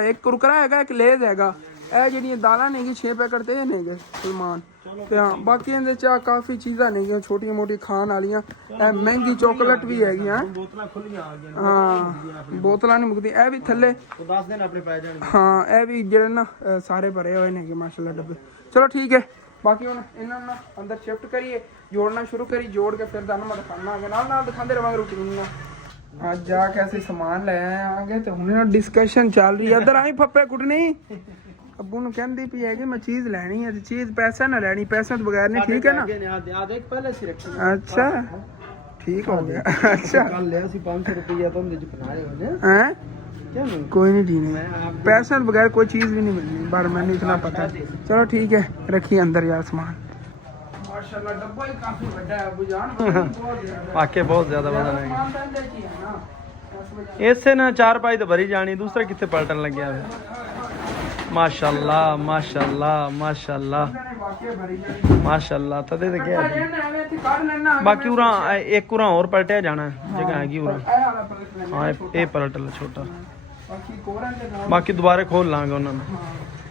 एक कुरकुरा हैगा, एक लेज हैगा। ਇਹ ਜਿਹੜੀਆਂ ਦਾਲਾਂ ਨੇਗੀ 6 ਪੈਕਟ ਤੇ ਨੇਗੇ ਸਲਮਾਨ ਤੇ। ਹਾਂ ਬਾਕੀ ਇਹਦੇ ਚ ਕਾਫੀ ਚੀਜ਼ਾਂ ਨੇਗੀਆਂ ਛੋਟੀਆਂ ਮੋਟੀਆਂ ਖਾਣ ਵਾਲੀਆਂ। ਇਹ ਮਹਿੰਗੀ ਚਾਕਲੇਟ ਵੀ ਹੈਗੀਆਂ, ਬੋਤਲਾਂ ਖੁੱਲੀਆਂ ਆ ਗਈਆਂ। ਹਾਂ ਬੋਤਲਾਂ ਨਹੀਂ ਮੁੱਕਦੀ। ਇਹ ਵੀ ਥੱਲੇ 10 ਦਿਨ ਆਪਣੇ ਪੈ ਜਾਣਗੇ। ਹਾਂ ਇਹ ਵੀ ਜਿਹੜੇ ਨਾ ਸਾਰੇ ਭਰੇ ਹੋਏ ਨੇਗੇ ਮਾਸ਼ਾਅੱਲਾ ਡੱਬੇ। ਚਲੋ ਠੀਕ ਹੈ, ਬਾਕੀ ਹੁਣ ਇਹਨਾਂ ਨੂੰ ਅੰਦਰ ਸ਼ਿਫਟ ਕਰੀਏ, जोड़ना शुरू करी। जोड़ के फिर ਤੁਹਾਨੂੰ ਮੈਂ ਦਿਖਾਣਾ ਆਗੇ, ਨਾਲ ਦਿਖਾਉਂਦੇ ਰਵਾਂਗੇ ਰੂਟੀਨ ਨਾਲ। ਅੱਜ ਜਾ ਕੇ ਅਸੀਂ ਸਮਾਨ ਲੈ ਆਵਾਂਗੇ ਤੇ ਹੁਣ ਨਾ ਡਿਸਕਸ਼ਨ ਚੱਲ ਰਹੀ ਹੈ। ਇੱਧਰ ਆਈ ਫੱਪੇ ਕੁੱਟਣੀ। अबू ਨੂੰ ਕਹਿੰਦੀ ਪਈ ਹੈ ਕਿ ਮੈਂ ਚੀਜ਼ ਲੈਣੀ ਹੈ ਤੇ ਚੀਜ਼ ਪੈਸਾ ਨਾ ਲੈਣੀ, ਪੈਸੇ ਤੋਂ ਬਗੈਰ ਨਹੀਂ, ਠੀਕ ਹੈ ਨਾ? अच्छा ठीक हो गया। अच्छा कल लिया सी 500 रुपया तो हमने बनाए होने हैं, क्या नहीं कोई नहीं ठीक, पैसे के बगैर कोई चीज़ भी नहीं मिलनी, पर मैंने इतना पता। चलो ठीक है, रखिए अंदर यार सामान। माशाल्लाह डब्बा ही काफी बड़ा है अबू जान, वाकई बहुत ज्यादा बड़ा है। इससे ना 4 तो भरी जानी, दूसरा कितने पलटन लग गया है। माशाल्लाह माशाल्लाह माशाल्लाह माशाल्लाह। तदे ते क्या है बाकी उरा एक उरा और पलटिया जाना है, जगह हैगी उरा। हाँ ये पलट लो छोटा, बाकी दोबारा खोल लांगे उन्होंने।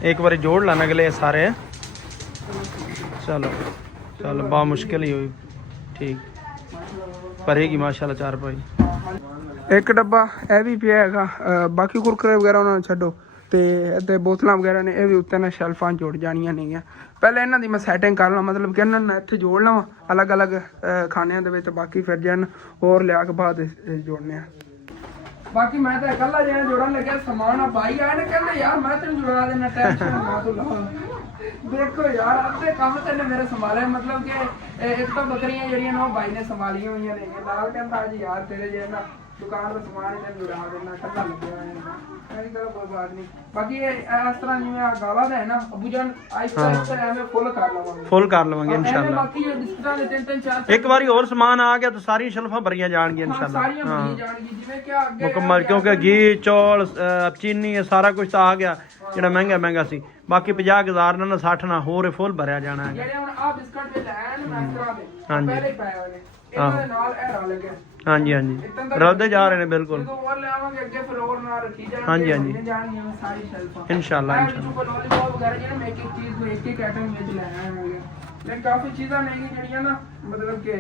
एक बार जोड़ ला नगले सारे। चलो चलो बहुत मुश्किल ही हुई। ठीक भरेगी माशाल्लाह चारपाई। एक डब्बा ਇਹ ਵੀ ਪਿਆ ਹੈਗਾ ਬਾਕੀ ਕੁਰਕਰੇ ਵਗੈਰਾ ਉਹਨਾਂ ਨੂੰ ਛੱਡੋ ਤੇ ਬੋਤਲਾਂ ਵਗੈਰਾ ਨੇ ਇਹ ਵੀ ਉੱਤੇ ਨਾ ਸ਼ੈਲਫਾਂ ਜੁੜ ਜਾਣੀਆਂ ਨੇਗੀਆਂ। ਪਹਿਲੇ ਇਹਨਾਂ ਦੀ ਮੈਂ ਸੈਟਿੰਗ ਕਰ ਲਵਾਂ ਮਤਲਬ ਕਿ ਇਹਨਾਂ ਨੂੰ ਇੱਥੇ ਜੋੜ ਲਵਾਂ ਅਲੱਗ ਅਲੱਗ ਖਾਨਿਆਂ ਦੇ ਵਿੱਚ ਬਾਕੀ ਫਿਰ ਜਨ ਹੋਰ ਲਿਆ ਕੇ ਬਾਅਦ ਜੋੜਨੇ ਆ। ਬਾਕੀ ਮੈਂ ਤਾਂ ਇਕੱਲਾ ਜਿਹੜਾ ਜੋੜਨ ਲੱਗਿਆ ਸਮਾਨ ਆ ਭਾਈ ਆਏ ਨੇ ਕਹਿੰਦੇ ਯਾਰ ਮੈਂ ਤੈਨੂੰ ਜੁੜਾ ਦੇਣਾ ਟੈਨਸ਼ਨ ਨਾ ਤੂੰ ਲਾ। ਦੇਖੋ ਯਾਰ ਅੱਧੇ ਕੰਮ ਤੇ ਨੇ ਮੇਰੇ ਸੰਭਾਲੇ ਮਤਲਬ ਕਿ ਇੱਕ ਤਾਂ ਬੱਕਰੀਆਂ ਜਿਹੜੀਆਂ ਨੇ ਉਹ ਭਾਈ ਨੇ ਸੰਭਾਲੀਆਂ ਹੋਈਆਂ ਨੇ ਨਾਲ ਕਹਿੰਦਾ ਜੀ ਯਾਰ ਤੇਰੇ ਜੇ ਨਾ ਦੁਕਾਨ ਦਾ ਸਮਾਨ ਇਹਨਾਂ ਜੁੜਾ ਦੇਣਾ ਕੱਲਾ ਲੱਗਿਆ ਹੋਇਆ ਮੇਰੀ ਗੱਲ ਕੋਈ ਬਾਤ ਨਹੀਂ। ਬਾਕੀ ਇਸ ਤਰ੍ਹਾਂ ਜਿਵੇਂ ਆ ਗਾਲਾ ਦਾ ਹੈ ਨਾ ਅਬੂ ਜਾਨ ਆਇਸਤਾ ਆਇਸਤਾ ਐਵੇਂ ਫੁੱਲ ਕਰ ਲਵਾਂਗੇ इंशाल्लाह। ਬਾਕੀ ਇਹ ਬਿਸਕਟਾਂ ਦੇ ਤਿੰਨ ਤਿੰਨ ਚਾਰ एक बारी और सामान आ गया तो सारी शल्फा भरिया जाएंगी इंशाल्लाह। ਸਾਰੀਆਂ ਬਣੀ ਜਾਣਗੀ ਜਿਵੇਂ ਕਿ ਅੱਗੇ मुकम्मल क्योंकि घी चौल चीनी ये सारा कुछ तो आ गया ਜਿਹੜਾ ਮਹਿੰਗਾ ਸੀ। ਬਾਕੀ 50,000 ਨਾਲ 60 ਨਾਲ ਹੋਰ ਫੁੱਲ ਭਰਿਆ ਜਾਣਾ ਹੈ। ਜਿਹੜੇ ਹੁਣ ਆ ਬਿਸਕਟ ਵਿੱਚ ਐਨ ਇਸ ਤਰ੍ਹਾਂ ਦੇ ਹਾਂਜੀ। ਪਹਿਲੇ ਪਏ ਹੋਏ ਨੇ ਇਹਨਾਂ ਦੇ ਨਾਲ ਇਹ ਰਲ ਗਏ। ਹਾਂਜੀ ਰਲਦੇ ਜਾ ਰਹੇ ਨੇ ਬਿਲਕੁਲ। ਜਦੋਂ ਹੋਰ ਲਿਆਵਾਂਗੇ ਅੱਗੇ ਫਿਰ ਹੋਰ ਨਾਲ ਰੱਖੀ ਜਾਣਗੇ ਹਾਂਜੀ ਜਾਣਗੀਆਂ ਸਾਰੀ ਸ਼ੈਲਫਾਂ इंशाल्लाह। ਲੋਲੀਪੌਪ ਵਗੈਰਾ ਜਿਹੜਾ ਮੈਂ ਇੱਕ ਚੀਜ਼ ਨੂੰ ਇੱਕ ਇੱਕ ਆਈਟਮ ਵਿੱਚ ਲੈ ਆਇਆ ਹਾਂ ਲੇਕਿਨ ਕਾਫੀ ਚੀਜ਼ਾਂ ਨੇ ਜਿਹੜੀਆਂ ਨਾ ਮਤਲਬ ਕਿ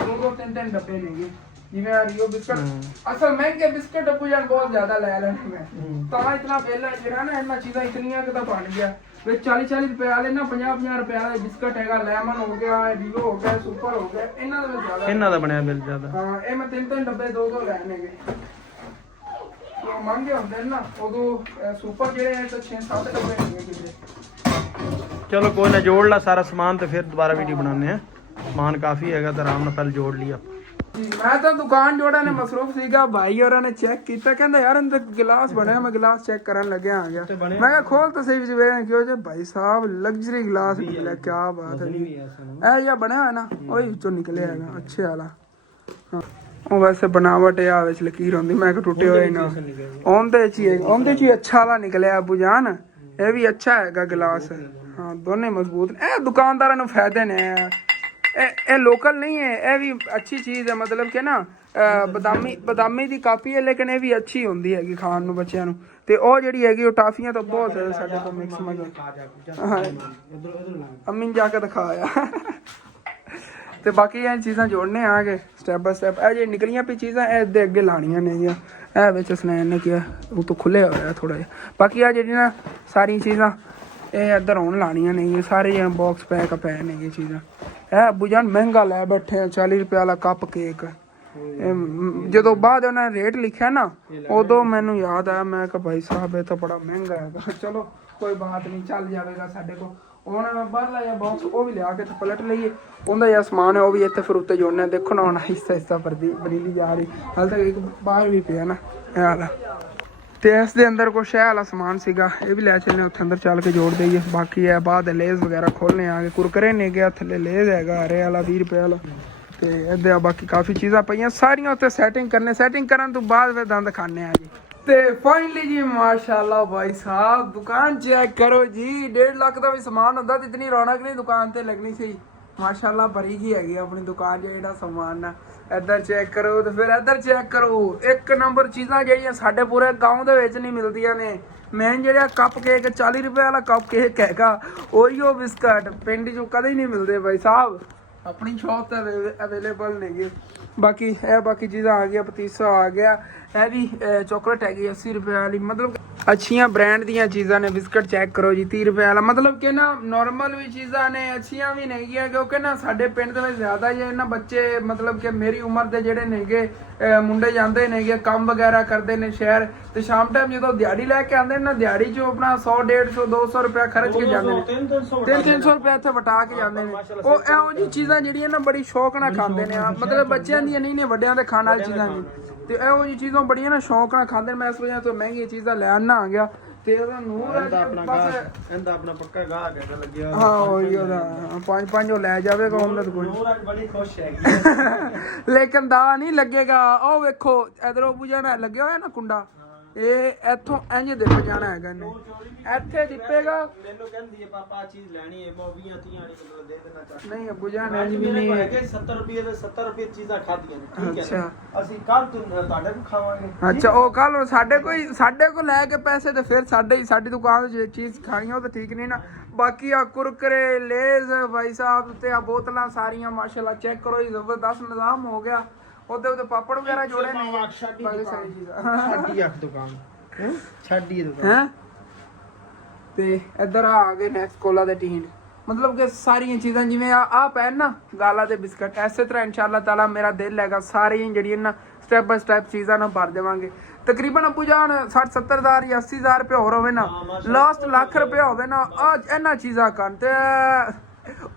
ਦੋ ਤਿੰਨ ਤਿੰਨ ਡੱਬੇ ਨੇਗੇ ਜਿਵੇਂ ਆ ਰੀਓ ਬਿਸਕਟ ਅਸਲ ਮਹਿੰਗੇ ਬਿਸਕਟ ਅਪੂ ਜਾਨ ਬਹੁਤ ਜ਼ਿਆਦਾ ਲੈ ਲੈਣੇ ਮੈਂ ਤਾਂ ਇਤਨਾ ਪਹਿਲਾਂ ਜਿਹੜਾ ਨਾ ਇਹਨਾਂ ਚੀਜ਼ਾਂ ਇਤਨੀਆਂ ਕਿ ਤਾਂ ਬਣ ਗਿਆ ਵਿੱਚ 40 ਰੁਪਏ ਵਾਲੇ ਨਾ 50 ਰੁਪਏ ਵਾਲੇ ਬਿਸਕਟ ਹੈਗਾ ਲੈਮਨ ਹੋ ਗਿਆ ਰੀਓ ਹੋ ਗਿਆ ਸੁਪਰ ਹੋ ਗਿਆ ਇਹਨਾਂ ਦਾ ਜ਼ਿਆਦਾ ਇਹਨਾਂ ਦਾ ਬਣਿਆ ਬਿੱਲ ਜ਼ਿਆਦਾ। ਹਾਂ ਇਹ ਮੈਂ ਤਿੰਨ ਤਿੰਨ ਡੱਬੇ ਦੋ ਲੈਣਗੇ ਉਹ ਮੰਗੇ ਹੁੰਦੇ ਨਾ ਉਦੋਂ ਸੁਪਰ ਜਿਹੜੇ ਹੈ ਤਾਂ 6-7 ਡੱਬੇ ਹੋਣਗੇ ਕਿਤੇ। ਚਲੋ ਕੋਈ ਨਾ ਜੋੜ ਲਾ ਸਾਰਾ ਸਮਾਨ ਤੇ ਫਿਰ ਦੁਬਾਰਾ ਵੀਡੀਓ ਬਣਾਉਂਦੇ ਆ। ਸਮਾਨ ਕਾਫੀ ਹੈਗਾ ਤਾਂ ਆਰਾਮ ਨਾਲ ਪਹਿਲੇ ਜੋੜ ਲਿਆ। ਮੈਂ ਤਾਂ ਦੁਕਾਨ ਜੋੜਨ ਨੇ ਮਸਰੂਫ ਸੀਗਾ ਭਾਈ ਹੋਰਾਂ ਨੇ ਚੈੱਕ ਕੀਤਾ ਕਹਿੰਦਾ ਯਾਰ ਅੰਦਰ ਗਿਲਾਸ ਬਣਿਆ ਮੈਂ ਗਿਲਾਸ ਚੈੱਕ ਕਰਨ ਲੱਗਿਆ ਆ ਗਿਆ ਮੈਂ ਕਿਹਾ ਖੋਲ ਤਾਂ ਸਹੀ ਵਿੱਚ ਵੇਖ ਕਿਉਂ ਜੇ ਭਾਈ ਸਾਹਿਬ ਲਗਜ਼ਰੀ ਗਿਲਾਸ ਨਿਕਲਿਆ ਕੀ ਬਾਤ ਹੈ ਇਹ ਜਿਹਾ ਬਣਿਆ ਹੈ ਨਾ ਉਹੀ ਵਿੱਚੋਂ ਨਿਕਲਿਆ ਹੈਗਾ ਅੱਛੇ ਵਾਲਾ। ਉਹ ਵੈਸੇ ਬਣਾਵਟ ਆ ਵਿੱਚ ਲਕੀਰ ਹੁੰਦੀ ਮੈਂ ਕਿ ਟੁੱਟੇ ਹੋਏ ਨਾ ਉਹਦੇ ਚ ਹੀ ਅੱਛਾ ਵਾਲਾ ਨਿਕਲਿਆ ਅਬੂ ਜਾਨ ਇਹ ਵੀ ਅੱਛਾ ਹੈਗਾ ਗਿਲਾਸ। ਹਾਂ ਦੋਨੇ ਮਜ਼ਬੂਤ ਇਹ ਦੁਕਾਨਦਾਰਾਂ ਨੂੰ ਫਾਇਦੇ ਨੇ ਇਹ ਲੋਕਲ नहीं है ਇਹ ਵੀ ਅੱਛੀ ਚੀਜ਼ ਹੈ ਮਤਲਬ ਕਿ ਨਾ ਬਦਾਮੀ ਦੀ ਕਾਪੀ ਹੈ ਲੇਕਿਨ ਇਹ ਵੀ ਅੱਛੀ ਹੁੰਦੀ ਹੈਗੀ ਖਾਣ ਨੂੰ ਬੱਚਿਆਂ ਨੂੰ ਤੇ ਉਹ ਜਿਹੜੀ ਹੈਗੀ ਉਹ ਟਾਫੀਆਂ ਤਾਂ ਬਹੁਤ ਜ਼ਿਆਦਾ ਸਾਡੇ ਕੋਲ ਮਿਕਸ ਮਗਰ ਅੰਮੀ ਜਾ ਕੇ ਦਿਖਾਇਆ ਤੇ ਬਾਕੀ ਇਹ ਚੀਜ਼ਾਂ ਜੋੜਨੇ ਆ ਗਏ ਸਟੈਪ ਬਾਈ ਸਟੈਪ ਇਹ ਜਿਹੜੀ ਨਿਕਲੀਆਂ ਪਈ ਚੀਜ਼ਾਂ ਇਹ ਦੇ ਅੱਗੇ ਲਾਣੀਆਂ ਨੇ ਇਹ ਵਿੱਚ ਸਨੈਨ ਨੇ ਕਿਹਾ ਉਹ ਤੋਂ ਖੁੱਲਿਆ ਹੋਇਆ ਥੋੜਾ ਜਿਹਾ ਬਾਕੀ ਆ ਜਿਹੜੀਆਂ ਸਾਰੀਆਂ ਚੀਜ਼ਾਂ ਇਹ ਇੱਧਰ ਹੁਣ ਲਾਣੀਆਂ ਨੇ ਸਾਰੇ ਜਿਹੜੇ ਬਾਕਸ ਪੈਕ ਪਏ ਨੇ ਇਹ ਚੀਜ਼ਾਂ। ਇਹ ਅਬੂ ਜਾਨ ਮਹਿੰਗਾ ਲੈ ਬੈਠੇ 40 ਰੁਪਏ ਵਾਲਾ ਕੱਪ ਕੇਕ ਜਦੋਂ ਬਾਅਦ ਉਹਨਾਂ ਨੇ ਰੇਟ ਲਿਖਿਆ ਨਾ ਉਦੋਂ ਮੈਨੂੰ ਯਾਦ ਆਇਆ ਮੈਂ ਕਿਹਾ ਭਾਈ ਸਾਹਿਬ ਇਹ ਤਾਂ ਬੜਾ ਮਹਿੰਗਾ ਹੈਗਾ। ਚਲੋ ਕੋਈ ਬਾਤ ਨਹੀਂ ਚੱਲ ਜਾਵੇਗਾ ਸਾਡੇ ਕੋਲ। ਹੁਣ ਬਾਹਰਲਾ ਜਾਂ ਬਾਕਸ ਉਹ ਵੀ ਲਿਆ ਕੇ ਤੇ ਪਲਟ ਲਈਏ ਉਹਦਾ ਜਿਹੜਾ ਸਮਾਨ ਹੈ ਉਹ ਵੀ ਇੱਥੇ ਫਿਰ ਉੱਤੇ ਜੋੜਨਾ ਦੇਖੋ ਨਾ ਹੁਣ ਹਿੱਸਾ ਬਰੀਲੀ ਜਾ ਰਹੀ ਹਾਲੇ ਤੱਕ ਇੱਕ ਬਾਹਰ ਵੀ ਪਿਆ ਨਾ ਇਹ ਵਾਲਾ ਤੇ ਇਸ ਦੇ ਅੰਦਰ ਕੁਛ ਇਹ ਵਾਲਾ ਸਮਾਨ ਸੀਗਾ ਇਹ ਵੀ ਲੈ ਚੱਲਨੇ ਉੱਥੇ ਅੰਦਰ ਚੱਲ ਕੇ ਜੋੜ ਦਈਏ। ਬਾਕੀ ਇਹ ਬਾਅਦ ਲੇਜ਼ ਵਗੈਰਾ ਖੋਲਨੇ ਆ ਗਏ ਕੁਰਕਰੇ ਨੇ ਗਿਆ ਥੱਲੇ ਲੇਜ਼ ਹੈਗਾ ਹਰੇ ਵਾਲਾ 20 ਰੁਪਏ ਵਾਲਾ ਤੇ ਇਹਦੇ ਬਾਕੀ ਕਾਫੀ ਚੀਜ਼ਾਂ ਪਈਆਂ ਸਾਰੀਆਂ ਉੱਤੇ ਸੈਟਿੰਗ ਕਰਨ ਤੋਂ ਬਾਅਦ ਫਿਰ ਦੰਦ ਖਾਣੇ ਆ ਜੀ। ਤੇ ਫਾਈਨਲੀ ਜੀ ਮਾਸ਼ਾਅੱਲਾ ਭਾਈ ਸਾਹਿਬ ਦੁਕਾਨ ਚੈੱਕ ਕਰੋ ਜੀ 1.5 ਲੱਖ ਦਾ ਵੀ ਸਮਾਨ ਹੁੰਦਾ ਤੇ ਇਤਨੀ ਰੌਣਕ ਨਹੀਂ ਦੁਕਾਨ ਤੇ ਲੱਗਣੀ ਸੀ। ਮਾਸ਼ਾਅੱਲਾ ਭਰੀ ਹੀ ਹੈਗੀ ਆਪਣੀ ਦੁਕਾਨ ਜਿਹੜਾ ਸਮਾਨ ਨਾ ਇੱਧਰ ਚੈੱਕ ਕਰੋ ਤੇ ਫਿਰ ਇੱਧਰ ਚੈੱਕ ਕਰੋ ਇੱਕ ਨੰਬਰ ਚੀਜ਼ਾਂ ਜਿਹੜੀਆਂ ਸਾਡੇ ਪੂਰੇ ਗਾਉਂ ਦੇ ਵਿੱਚ ਨਹੀਂ ਮਿਲਦੀਆਂ ਨੇ। ਮੇਨ ਜਿਹੜਾ ਕੱਪ ਕੇਕ 40 ਰੁਪਏ ਵਾਲਾ ਕੱਪ ਕੇਕ ਹੈਗਾ ਉਹੀ ਬਿਸਕਟ ਪਿੰਡ 'ਚੋਂ ਕਦੇ ਹੀ ਨਹੀਂ ਮਿਲਦੇ ਭਾਈ ਸਾਹਿਬ ਆਪਣੀ ਸ਼ੌਪ ਤੇ ਅਵੇਲੇਬਲ ਨੇਗੇ। ਬਾਕੀ ਚੀਜ਼ਾਂ ਆ ਗਿਆ ਪਤੀਸਾ ਆ ਗਿਆ ਇਹ ਵੀ ਚਾਕਲੇਟ ਹੈਗੀ 80 ਰੁਪਏ ਵਾਲੀ ਮਤਲਬ ਅੱਛੀਆਂ ਬ੍ਰਾਂਡ ਦੀਆਂ ਚੀਜ਼ਾਂ ਨੇ। ਬਿਸਕਟ ਚੈੱਕ ਕਰੋ ਜੀ 30 ਰੁਪਏ ਵਾਲਾ ਮਤਲਬ ਕਿ ਨਾ ਨੋਰਮਲ ਵੀ ਚੀਜ਼ਾਂ ਨੇ ਅੱਛੀਆਂ ਵੀ ਨੇਗੀਆਂ ਕਿਉਂਕਿ ਨਾ ਸਾਡੇ ਪਿੰਡ ਦੇ ਵਿੱਚ ਜ਼ਿਆਦਾ ਜੇ ਨਾ ਬੱਚੇ ਮਤਲਬ ਕਿ ਮੇਰੀ ਉਮਰ ਦੇ ਜਿਹੜੇ ਨੇਗੇ ਮੁੰਡੇ ਜਾਂਦੇ ਨੇਗੇ ਕੰਮ ਵਗੈਰਾ ਕਰਦੇ ਨੇ ਸ਼ਹਿਰ ਤੇ ਸ਼ਾਮ ਟਾਈਮ ਜਦੋਂ ਦਿਹਾੜੀ ਲੈ ਕੇ ਆਉਂਦੇ ਨੇ ਨਾ ਦਿਹਾੜੀ 'ਚੋਂ ਆਪਣਾ 100 150 200 ਰੁਪਏ ਖਰਚ ਕੇ ਜਾਂਦੇ ਨੇ 300 ਰੁਪਏ ਇੱਥੇ ਵਟਾ ਕੇ ਜਾਂਦੇ ਨੇ। ਉਹ ਇਹੋ ਜਿਹੀ ਚੀਜ਼ਾਂ ਜਿਹੜੀਆਂ ਨਾ ਬੜੀ ਸ਼ੌਕ ਨਾਲ ਖਾਂਦੇ ਨੇ ਮਤਲਬ ਬੱਚਿਆਂ ਦੀਆਂ ਨਹੀਂ ਨੇ ਵੱਡਿਆਂ ਦੇ ਖਾਣ ਵਾਲੀ ਚੀਜ਼ਾਂ ਨੇ ਤੇ ਇਹੋ ਜਿਹੀ ਚੀਜ਼ਾਂ ਬੜੀਆਂ ਨਾ ਸ਼ੌਕ ਨਾਲ ਖਾਂਦੇ ਨੇ। ਮੈਂ ਇਸ ਵਜ੍ਹਾ ਤੋਂ ਮਹਿੰਗੀਆਂ ਚੀਜ਼ਾਂ ਲੈਣ ਆ ਗਿਆ ਤੇ ਉਹਦਾ ਨੂਰ ਇਹਦਾ ਆਪਣਾ ਪੱਕਾ ਗਾਹਕ ਹੈਗਾ ਲੱਗਿਆ ਹਾਂ ਉਹੀ ਉਹਦਾ 5 ਉਹ ਲੈ ਜਾਵੇਗਾ ਉਹਨਾਂ ਤੋਂ ਕੋਈ ਨੂਰ ਅੱਜ ਬੜੀ ਖੁਸ਼ ਹੈਗੀ ਲੇਕਿਨ ਦਾ ਨਹੀਂ ਲੱਗੇਗਾ। ਉਹ ਵੇਖੋ ਇਧਰੋਂ ਬੁਝਣਾ ਲੱਗਿਆ ਹੋਇਆ ਨਾ ਕੁੰਡਾ ਇਹ ਇੱਥੋਂ ਇੰਜ ਦਿੱਪ ਜਾਣਾ ਹੈਗਾ ਇਹਨੇ, ਇੱਥੇ ਦਿੱਪੇਗਾ। ਮੈਨੂੰ ਕਹਿੰਦੀ ਹੈ ਪਾਪਾ ਆ ਚੀਜ਼ ਲੈਣੀ ਹੈ, ਮੈਂ 20 30 ਵਾਲੀ ਕਿਲੋ ਦੇ ਦੇਣਾ ਚਾਹੁੰਦਾ। ਨਹੀਂ ਅੱਬੂ ਜਾਨ ਇੰਜ ਵੀ ਮੇਰੇ ਨਹੀਂ ਕੋਲ ਹੈ। ਹੈਗੇ 70 ਰੁਪਏ ਦੇ 70 ਰੁਪਏ ਚੀਜ਼ਾਂ ਖਾਧੀਆਂ ਨੇ, ਠੀਕ ਹੈ ਅੱਛਾ। ਨਾ? ਅਸੀਂ ਕੱਲ ਤੁਹਾਡੇ ਕੋਲ ਖਾਵਾਂਗੇ। ਅੱਛਾ ਉਹ ਕੱਲ ਸਾਡੇ ਕੋਲ ਲੈ ਕੇ ਪੈਸੇ ਤੇ ਫਿਰ ਸਾਡੀ ਦੁਕਾਨ ਤੋਂ ਜੇ ਚੀਜ਼ ਖਾਣੀ ਉਹ ਤਾਂ ਠੀਕ ਨਹੀਂ ਨਾ। ਬਾਕੀ ਆ ਕੁਰਕਰੇ ਲੇਜ਼ ਭਾਈ ਸਾਹਿਬ ਤੇ ਆ ਬੋਤਲਾਂ ਸਾਰੀਆਂ ਮਾਸ਼ਾਅੱਲਾ ਚੈੱਕ ਕਰੋ, ਜੀ ਜ਼ਬਰਦਸਤ ਨਿਜ਼ਾਮ ਹੋ ਗਿਆ। ਉਹਦੇ ਪਾਪੜ ਵਗੈਰਾ ਜੋੜੇ ਨੇ, ਬਾਕੀ ਸਾਰੀ ਚੀਜ਼ਾਂ ਛੱਡੀ ਅੱਖ ਦੁਕਾਨ ਛੱਡੀ ਦੁਕਾਨ ਹੈ। ਤੇ ਇੱਧਰ ਆ ਗਏ ਨੈਕਸਟ ਕੋਲਾ ਦੇ ਟੀਨ, ਮਤਲਬ ਕਿ ਸਾਰੀਆਂ ਚੀਜ਼ਾਂ ਜਿਵੇਂ ਆ ਪੈਨ ਨਾ ਗਾਲਾ ਦੇ ਬਿਸਕਟ, ਐਸੇ ਤਰ੍ਹਾਂ ਇਨਸ਼ਾਅੱਲਾ ਤਾਲਾ ਮੇਰਾ ਦਿਲ ਹੈਗਾ ਸਾਰੀਆਂ ਜਿਹੜੀਆਂ ਨਾ ਸਟੈਪ ਬਾਈ ਸਟੈਪ ਚੀਜ਼ਾਂ ਨਾਲ ਭਰ ਦੇਵਾਂਗੇ। ਤਕਰੀਬਨ ਅੱਬੂ ਜਾਨ 60 70 ਹਜ਼ਾਰ ਜਾਂ 80 ਹਜ਼ਾਰ ਰੁਪਏ ਹੋਰ ਹੋਵੇ ਨਾ, ਲਾਸਟ ਲੱਖ ਰੁਪਏ ਹੋਵੇ ਨਾ, ਆ ਇਹਨਾਂ ਚੀਜ਼ਾਂ ਕਰਨ ਤੇ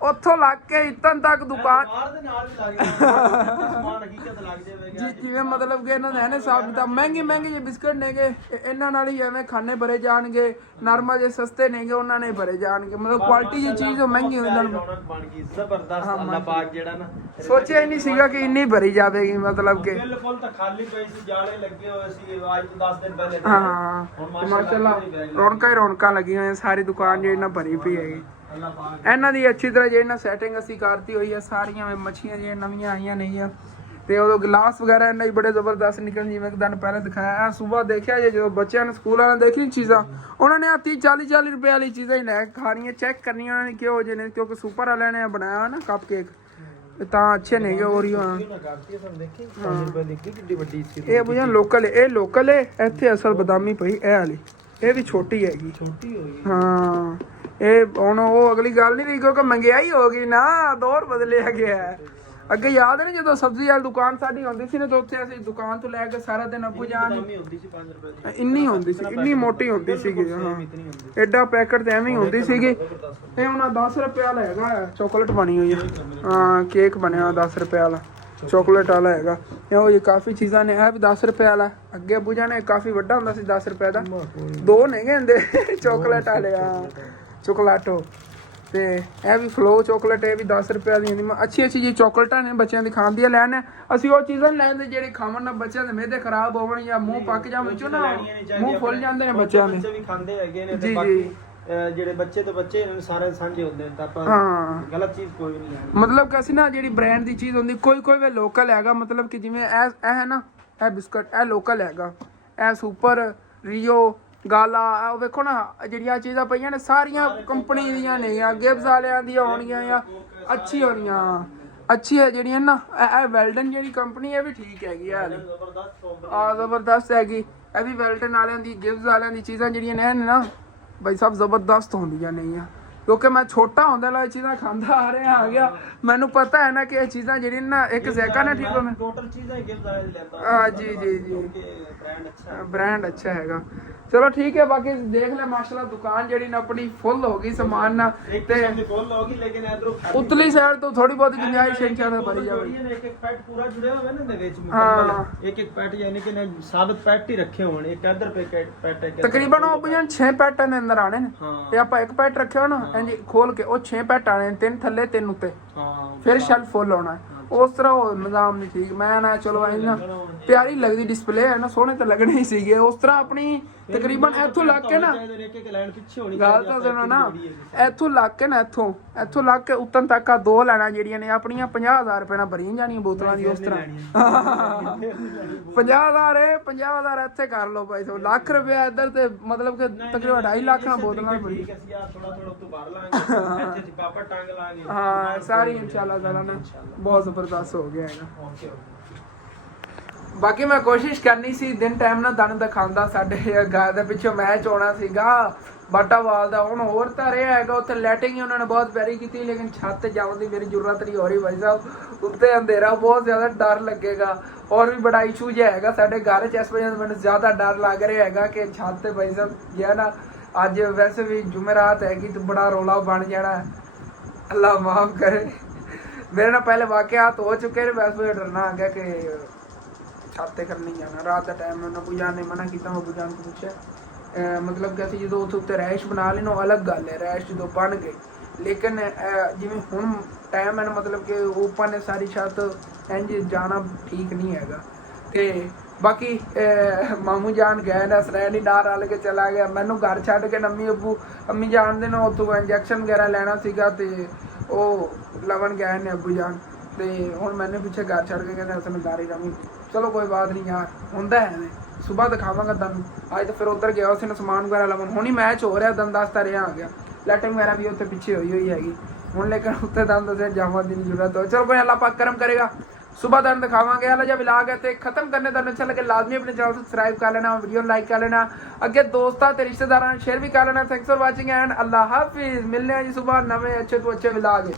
ਉੱਥੋਂ ਲੱਗ ਕੇ ਇਤਨ ਤੱਕ ਦੁਕਾਨ ਦੇ ਨਾਲ ਵੀ ਲੱਗ ਜਾਏਗਾ ਸਮਾਨ ਹਕੀਕਤ ਲੱਗ ਜਾਵੇਗਾ ਜੀ। ਜਿਵੇਂ ਮਤਲਬ ਕਿ ਇਹਨਾਂ ਦੇ ਨੇ ਹਿਸਾਬ ਕਿਤਾਬ ਮਹਿੰਗੇ ਜੇ ਬਿਸਕਟ ਨੇਗੇ, ਇਹਨਾਂ ਨਾਲ ਹੀ ਐਵੇਂ ਖਾਣੇ ਭਰੇ ਜਾਣਗੇ। ਨਰਮਾ ਜੇ ਸਸਤੇ ਨੇਗੇ ਉਹਨਾਂ ਨੇ ਭਰੇ ਜਾਣਗੇ, ਮਤਲਬ ਕੁਆਲਿਟੀ ਦੀ ਚੀਜ਼ ਉਹ ਮਹਿੰਗੀ ਹੁੰਦੀ ਨਾਲ ਬਣ ਗਈ ਜ਼ਬਰਦਸਤ। ਅੱਲਾਹ ਪਾਕ ਜਿਹੜਾ ਨਾ ਸੋਚਿਆ ਹੀ ਨਹੀਂ ਸੀਗਾ ਕਿ ਇੰਨੀ ਭਰੀ ਜਾਵੇਗੀ, ਮਤਲਬ ਕਿ ਬਿਲਕੁਲ ਤਾਂ ਖਾਲੀ ਪਈ ਸੀ, ਜਾਲੇ ਲੱਗੇ ਹੋਏ ਸੀ ਅੱਜ ਤੋਂ 10 ਦਿਨ ਪਹਿਲੇ। ਹਾਂ ਮਾਸ਼ਾਅੱਲਾ ਰੌਣਕਾਂ ਲੱਗੀਆਂ ਹੋਈਆਂ, ਸਾਰੀ ਦੁਕਾਨ ਜਿਹੜੀ ਨਾ ਭਰੀ ਪਈ ਹੈਗੀ। ਇਹਨਾਂ ਦੀ ਅੱਛੀ ਤਰ੍ਹਾਂ ਜਿਹੜੀ ਨਾ ਸੈਟਿੰਗ ਅਸੀਂ ਕਰਤੀ ਹੋਈ ਹੈ, ਸਾਰੀਆਂ ਮੱਛੀਆਂ ਜਿਹੜੀਆਂ ਨਵੀਆਂ ਆਈਆਂ ਨਹੀਂ ਆ। ਤੇ ਉਦੋਂ ਗਲਾਸ ਵਗੈਰਾ ਇਹਨਾਂ ਹੀ ਬੜੇ ਜ਼ਬਰਦਸਤ ਨਿਕਲਣ, ਜਿਵੇਂ ਕਿ ਦਿਨ ਪਹਿਲੇ ਦਿਖਾਇਆ। ਸਵੇਰ ਦੇਖਿਆ ਜੇ ਜਦੋਂ ਬੱਚਿਆਂ ਨੇ ਸਕੂਲ ਵਾਲਿਆਂ ਨੇ ਦੇਖੀ ਚੀਜ਼ਾਂ, ਉਹਨਾਂ ਨੇ ਆ 30 40 ਰੁਪਏ ਵਾਲੀ ਚੀਜ਼ਾਂ ਹੀ ਲੈ ਖਾਣੀਆਂ, ਚੈੱਕ ਕਰਨੀਆਂ ਉਹਨਾਂ ਨੇ ਕਿਹੋ ਜਿਹੇ ਨੇ, ਕਿਉਂਕਿ ਸੁਪਰ ਵਾਲਿਆਂ ਨੇ ਬਣਾਇਆ ਨਾ ਕੱਪ ਕੇਕ ਤਾਂ ਅੱਛੇ ਨੇਗੇ। ਹੋਰ ਹੀ ਇਹ ਬੁਝਾ ਲੋਕਲ, ਇਹ ਲੋਕਲ ਹੈ। ਇੱਥੇ ਅਸਲ ਬਦਾਮੀ ਪਈ ਇਹ ਵਾਲੀ, ਇਹ ਵੀ ਛੋਟੀ ਹੈਗੀ, ਛੋਟੀ ਹੋਈ। ਹਾਂ ਇਹ ਹੁਣ ਉਹ ਅਗਲੀ ਗੱਲ ਨਹੀਂ ਰਹੀ, ਕਿਉਂਕਿ ਮਹਿੰਗਾਈ ਹੋ ਗਈ ਨਾ, ਦੌਰ ਬਦਲਿਆ ਗਿਆ। ਅੱਗੇ ਯਾਦ ਨਹੀਂ ਜਦੋਂ ਸਬਜ਼ੀ ਵਾਲੀ ਦੁਕਾਨ ਸਾਡੀ ਹੁੰਦੀ ਸੀ ਨਾ, ਤਾਂ ਉੱਥੇ ਅਸੀਂ ਦੁਕਾਨ ਤੋਂ ਲੈ ਕੇ ਸਾਰਾ ਦਿਨ ਅੱਬੂ ਜਾਨ ਇੰਨੀ ਹੁੰਦੀ ਸੀ, ਇੰਨੀ ਮੋਟੀ ਹੁੰਦੀ ਸੀਗੀ। ਹਾਂ ਐਡਾ ਪੈਕਟ ਤੇ ਐਵੇਂ ਹੀ ਹੁੰਦੀ ਸੀਗੀ। ਇਹ ਹੁਣ 10 ਰੁਪਏ ਵਾਲਾ ਹੈਗਾ, ਚਾਕਲੇਟ ਬਣੀ ਹੋਈ ਹੈ। ਹਾਂ ਕੇਕ ਬਣਿਆ 10 ਰੁਪਏ ਵਾਲਾ, ਚਾਕਲੇਟ ਵਾਲਾ ਹੈਗਾ। ਇਹੋ ਜਿਹੀ ਕਾਫੀ ਚੀਜ਼ਾਂ ਨੇ। ਇਹ ਵੀ 10 ਰੁਪਏ ਵਾਲਾ। ਅੱਗੇ ਅੱਬੂ ਜਾਨ ਕਾਫੀ ਵੱਡਾ ਹੁੰਦਾ ਸੀ 10 ਰੁਪਏ ਦਾ, ਦੋ ਨਹੀਂ ਕਹਿੰਦੇ ਚਾਕਲੇਟ ਵਾਲੇ ਆ ਚੋਕਲਾਟੋ। ਤੇ ਇਹ ਵੀ ਫਲੋ ਚਾਕਲੇਟ, ਇਹ ਵੀ 10 ਰੁਪਏ ਦੀ ਹੁੰਦੀ। ਅੱਛੀ ਜੀ ਚਾਕਲੇਟਾਂ ਨੇ ਬੱਚਿਆਂ ਦੀ ਖਾਣ ਦੀਆਂ ਲੈਣ। ਅਸੀਂ ਉਹ ਚੀਜ਼ਾਂ ਲੈਂਦੇ ਜਿਹੜੇ ਖਾਵਣ ਨਾਲ ਬੱਚਿਆਂ ਦੇ ਮਿਹਦੇ ਖਰਾਬ ਹੋਵਣ ਜਾਂ ਮੂੰਹ ਪੱਕ ਜਾਣ, ਵਿੱਚੋਂ ਨਾ ਮੂੰਹ ਫੁੱਲ ਜਾਂਦੇ ਨੇ ਬੱਚਿਆਂ ਦੇ। ਵੀ ਖਾਂਦੇ ਹੈਗੇ ਨੇ, ਜੀ ਜੀ ਜਿਹੜੇ ਬੱਚੇ ਤੋਂ ਬੱਚੇ ਇਹਨਾਂ ਸਾਰੇ ਸਾਂਝੇ ਹੁੰਦੇ ਨੇ, ਤਾਂ ਆਪਾਂ ਗਲਤ ਚੀਜ਼ ਕੋਈ ਨਹੀਂ ਹੈ। ਮਤਲਬ ਕਿ ਅਸੀਂ ਨਾ ਜਿਹੜੀ ਬ੍ਰਾਂਡ ਦੀ ਚੀਜ਼ ਹੁੰਦੀ, ਕੋਈ ਵੇ ਲੋਕਲ ਹੈਗਾ, ਮਤਲਬ ਕਿ ਜਿਵੇਂ ਇਹ ਹੈ ਨਾ, ਇਹ ਬਿਸਕਟ ਇਹ ਲੋਕਲ ਹੈਗਾ, ਇਹ ਸੁਪਰ ਰੀਓ ਗਾਲਾ, ਉਹ ਵੇਖੋ ਨਾ ਜਿਹੜੀਆਂ ਚੀਜ਼ਾਂ ਪਈਆਂ ਨੇ ਸਾਰੀਆਂ ਕੰਪਨੀ ਦੀਆਂ ਨੇ, ਜਾਂ ਗਿਬਸ ਵਾਲਿਆਂ ਦੀਆਂ ਹੋਣਗੀਆਂ ਜਾਂ ਅੱਛੀ ਹੋਣੀਆਂ। ਅੱਛੀ ਹੈ ਜਿਹੜੀਆਂ ਨਾ, ਇਹ ਵੈਲਡਨ ਜਿਹੜੀ ਕੰਪਨੀ, ਇਹ ਵੀ ਠੀਕ ਹੈਗੀ ਆ ਜ਼ਬਰਦਸਤ ਹੈਗੀ। ਇਹ ਵੀ ਵੈਲਡਨ ਵਾਲਿਆਂ ਦੀ, ਗਿਬਸ ਵਾਲਿਆਂ ਦੀ ਚੀਜ਼ਾਂ ਜਿਹੜੀਆਂ ਨੇ ਨਾ ਭਾਈ ਸਾਹਿਬ ਜ਼ਬਰਦਸਤ ਹੁੰਦੀਆਂ ਨਹੀਂ ਆ। ਕਿਉਂਕਿ ਮੈਂ ਛੋਟਾ ਹੁੰਦਾ ਲਾ ਇਹ ਚੀਜ਼ਾਂ ਖਾਂਦਾ ਆ ਰਿਹਾ ਆ ਗਿਆ, ਮੈਨੂੰ ਪਤਾ ਹੈ ਨਾ ਕਿ ਇਹ ਚੀਜ਼ਾਂ ਜਿਹੜੀਆਂ ਨਾ ਇੱਕ ਜ਼ੈਕਾ ਨਾ ਠੀਕ ਹੋਵੇ। ਟੋਟਲ ਚੀਜ਼ਾਂ ਹੀ ਗਿਬਸ ਵਾਲੇ ਲੈਂਦਾ। ਹਾਂ ਜੀ ਬ੍ਰਾਂਡ ਅੱਛਾ ਹੈਗਾ। ਚਲੋ ਠੀਕ ਹੈ, ਬਾਕੀ ਦੇਖ ਲੈ ਮਾਸ਼ਾਅੱਲਾ ਦੁਕਾਨ ਜਿਹੜੀ ਨਾ ਆਪਣੀ ਫੁੱਲ ਹੋ ਗਈ ਸਮਾਨ ਨਾਲ। ਤੇ ਫੁੱਲ ਹੋ ਗਈ, ਲੇਕਿਨ ਇਧਰੋਂ ਉਤਲੀ ਸਾਈਡ ਤੋਂ ਥੋੜੀ ਬਹੁਤ ਗੁੰਜਾਇਸ਼ ਇਨਸ਼ਾਅੱਲਾ ਭਰੀ ਜਾਵੇ। ਇੱਕ ਪੈਟ ਪੂਰਾ ਜੁੜਿਆ ਹੋਵੇ ਨਾ ਦੇ ਵਿੱਚ ਮੁਕੰਮਲ, ਇੱਕ ਪੈਟ ਯਾਨੀ ਕਿ ਨਾ ਸਾਬਤ ਪੈਟ ਹੀ ਰੱਖੇ ਹੋਣ। ਇੱਕ ਇਧਰ ਪੈਟ ਹੈ, ਤਕਰੀਬਨ ਉਹ ਬਜਣ 6 ਪੈਟਾਂ ਦੇ ਅੰਦਰ ਆਣੇ ਨੇ। ਤੇ ਆਪਾਂ ਇੱਕ ਪੈਟ ਰੱਖਿਆ ਨਾ ਇੰਜ ਖੋਲ ਕੇ, ਉਹ 6 ਪੈਟ ਆਣੇ, 3 ਥੱਲੇ 3 ਉੱਤੇ, ਫਿਰ ਸ਼ੈਲਫ ਫੁੱਲ ਹੋਣਾ। ਉਸ ਤਰ੍ਹਾਂ ਉਹ ਨਿਜ਼ਾਮ ਨਹੀਂ ਠੀਕ। ਮੈਂ ਨਾ ਚਲੋ ਐਂ ਨਾ ਪਿਆਰੀ ਲੱਗਦੀ ਡਿਸਪਲੇ ਹੈ ਨਾ, ਸੋਹਣੇ ਤਾਂ ਲੱਗਣੇ ਹੀ ਸੀਗੇ। ਉਸ ਤਰ੍ਹਾਂ ਆਪਣੀ ਤਕਰੀਬਨ ਇੱਥੋਂ ਲੱਗ ਕੇ ਨਾ, ਗੱਲ ਤਾਂ ਸੁਣੋ ਨਾ, ਇੱਥੋਂ ਲੱਗ ਕੇ ਨਾ, ਇੱਥੋਂ ਲੱਗ ਕੇ ਉੱਤਨ ਤੱਕ ਆ 2 ਲੈਣਾ ਜਿਹੜੀਆਂ ਨੇ ਆਪਣੀਆਂ 50,000 ਰੁਪਏ ਨਾਲ ਭਰੀਆਂ ਜਾਣੀਆਂ ਬੋਤਲਾਂ ਦੀ। ਉਸ ਤਰ੍ਹਾਂ 50,000 ਇੱਥੇ ਕਰ ਲਓ ਭਾਈ ਸਾਹਿਬ, ਲੱਖ ਰੁਪਏ ਇੱਧਰ ਤੇ ਮਤਲਬ ਕਿ ਤਕਰੀਬਨ 2.5 ਲੱਖ ਨਾਲ ਬੋਤਲਾਂ ਭਰੀ। ਹਾਂ ਸਾਰੀ ਇਨਸ਼ਾਅੱਲਾ ਤਾਲਾ ਨਾ ਬਹੁਤ ਜ਼ਬਰਦਸਤ ਹੋ ਗਿਆ ਹੈਗਾ। ਬਾਕੀ ਮੈਂ ਕੋਸ਼ਿਸ਼ ਕਰਨੀ ਸੀ ਦਿਨ ਟਾਈਮ ਨਾਲ ਦਣ ਦਿਖਾਉਂਦਾ। ਸਾਡੇ ਘਰ ਦੇ ਪਿੱਛੇ ਮੈਚ ਹੋਣਾ ਸੀਗਾ ਬਾਟਾਵਾਲ ਦਾ, ਹੁਣ ਹੋਰ ਤਾਂ ਰਿਹਾ ਹੈਗਾ ਉੱਥੇ ਲੈਟਿੰਗ ਹੀ ਉਹਨਾਂ ਨੇ ਬਹੁਤ ਪਿਆਰੀ ਕੀਤੀ, ਲੇਕਿਨ ਛੱਤ ਜਾਣ ਦੀ ਮੇਰੀ ਜ਼ਰੂਰਤ ਨਹੀਂ ਹੋ ਰਹੀ ਭਾਈ ਸਾਹਿਬ। ਉੱਤੇ ਅੰਧੇਰਾ ਬਹੁਤ ਜ਼ਿਆਦਾ ਡਰ ਲੱਗੇਗਾ। ਔਰ ਵੀ ਬੜਾ ਇਸ਼ੂ ਜਿਹਾ ਹੈਗਾ ਸਾਡੇ ਘਰ 'ਚ, ਇਸ ਵਜ੍ਹਾ ਤੋਂ ਮੈਨੂੰ ਜ਼ਿਆਦਾ ਡਰ ਲੱਗ ਰਿਹਾ ਹੈਗਾ ਕਿ ਛੱਤ ਤੇ ਭਾਈ ਸਾਹਿਬ ਜਿਹੜਾ ਨਾ ਅੱਜ ਵੈਸੇ ਵੀ ਜੁਮੇਰਾਤ ਹੈਗੀ ਤਾਂ ਬੜਾ ਰੌਲਾ ਬਣ ਜਾਣਾ। ਅੱਲਾ ਮਾਫ ਕਰੇ, ਮੇਰੇ ਨਾਲ ਪਹਿਲੇ ਵਾਕਿਆਤ ਹੋ ਚੁੱਕੇ ਨੇ, ਵੈਸੇ ਡਰਨਾ ਆ ਗਿਆ ਕਿ ਛੱਤ ਤੇ ਕਰਨੀ ਜਾਣਾ ਰਾਤ ਦਾ ਟਾਈਮ। ਮੈਨੂੰ ਅਬੂ ਜਾਨ ਨੇ ਮਨਾ ਕੀਤਾ, ਮੈਂ ਅਬੂ ਜਾਨ ਤੋਂ ਪੁੱਛਿਆ ਮਤਲਬ ਕਿ ਅਸੀਂ ਜਦੋਂ ਉੱਤੇ ਰੈਸ਼ ਬਣਾ ਲੈਣ ਉਹ ਅਲੱਗ ਗੱਲ ਹੈ, ਰੈਸ਼ ਜਦੋਂ ਬਣ ਗਏ, ਲੇਕਿਨ ਜਿਵੇਂ ਹੁਣ ਟਾਈਮ ਹੈ ਨਾ, ਮਤਲਬ ਕਿ ਉੱਪਰ ਨੇ ਸਾਰੀ ਛੱਤ ਇੰਝ ਜਾਣਾ ਠੀਕ ਨਹੀਂ ਹੈਗਾ। ਤੇ बाकी मामू जान गए ने सनैनी नाल रल के चला गया मैनू घर छड्ड के अम्मी जान दे ना उत्थों इंजैक्शन वगैरह लेना सीगा ते ओह लवन गए ने अब्बू जान ते हुण मैंने पिछे घर छड्ड के कहते असं घर ही रवी चलो कोई बात नहीं यार हुंदा है सुबह दिखावांगा तुहानू अज तो फिर उधर गया उसने समान वगैरह लवन हुण ही मैच हो रहा दम दसदा रहा आ गया लाइटिंग वगैरह भी उत्थे पिछे हुई हैगी हुण लेकिन उत्थे दम दसे जावन की जरूरत हो चलो कोई अल्लाह पाक करम करेगा सुबह तुहानू दिखावांगे अल्लाह जा विलाग है ते खत्म करने तुहानू अच्छा लगे लाजमी अपने चैनल सब्सक्राइब कर लेना वीडियो लाइक कर लेना अगे दोस्तां ते रिश्तेदारां शेयर भी कर लेना थैंक्स फॉर वाचिंग एंड अल्लाह हाफिज मिलने हैं जी सुबह नवे अच्छे तो अच्छे विलाग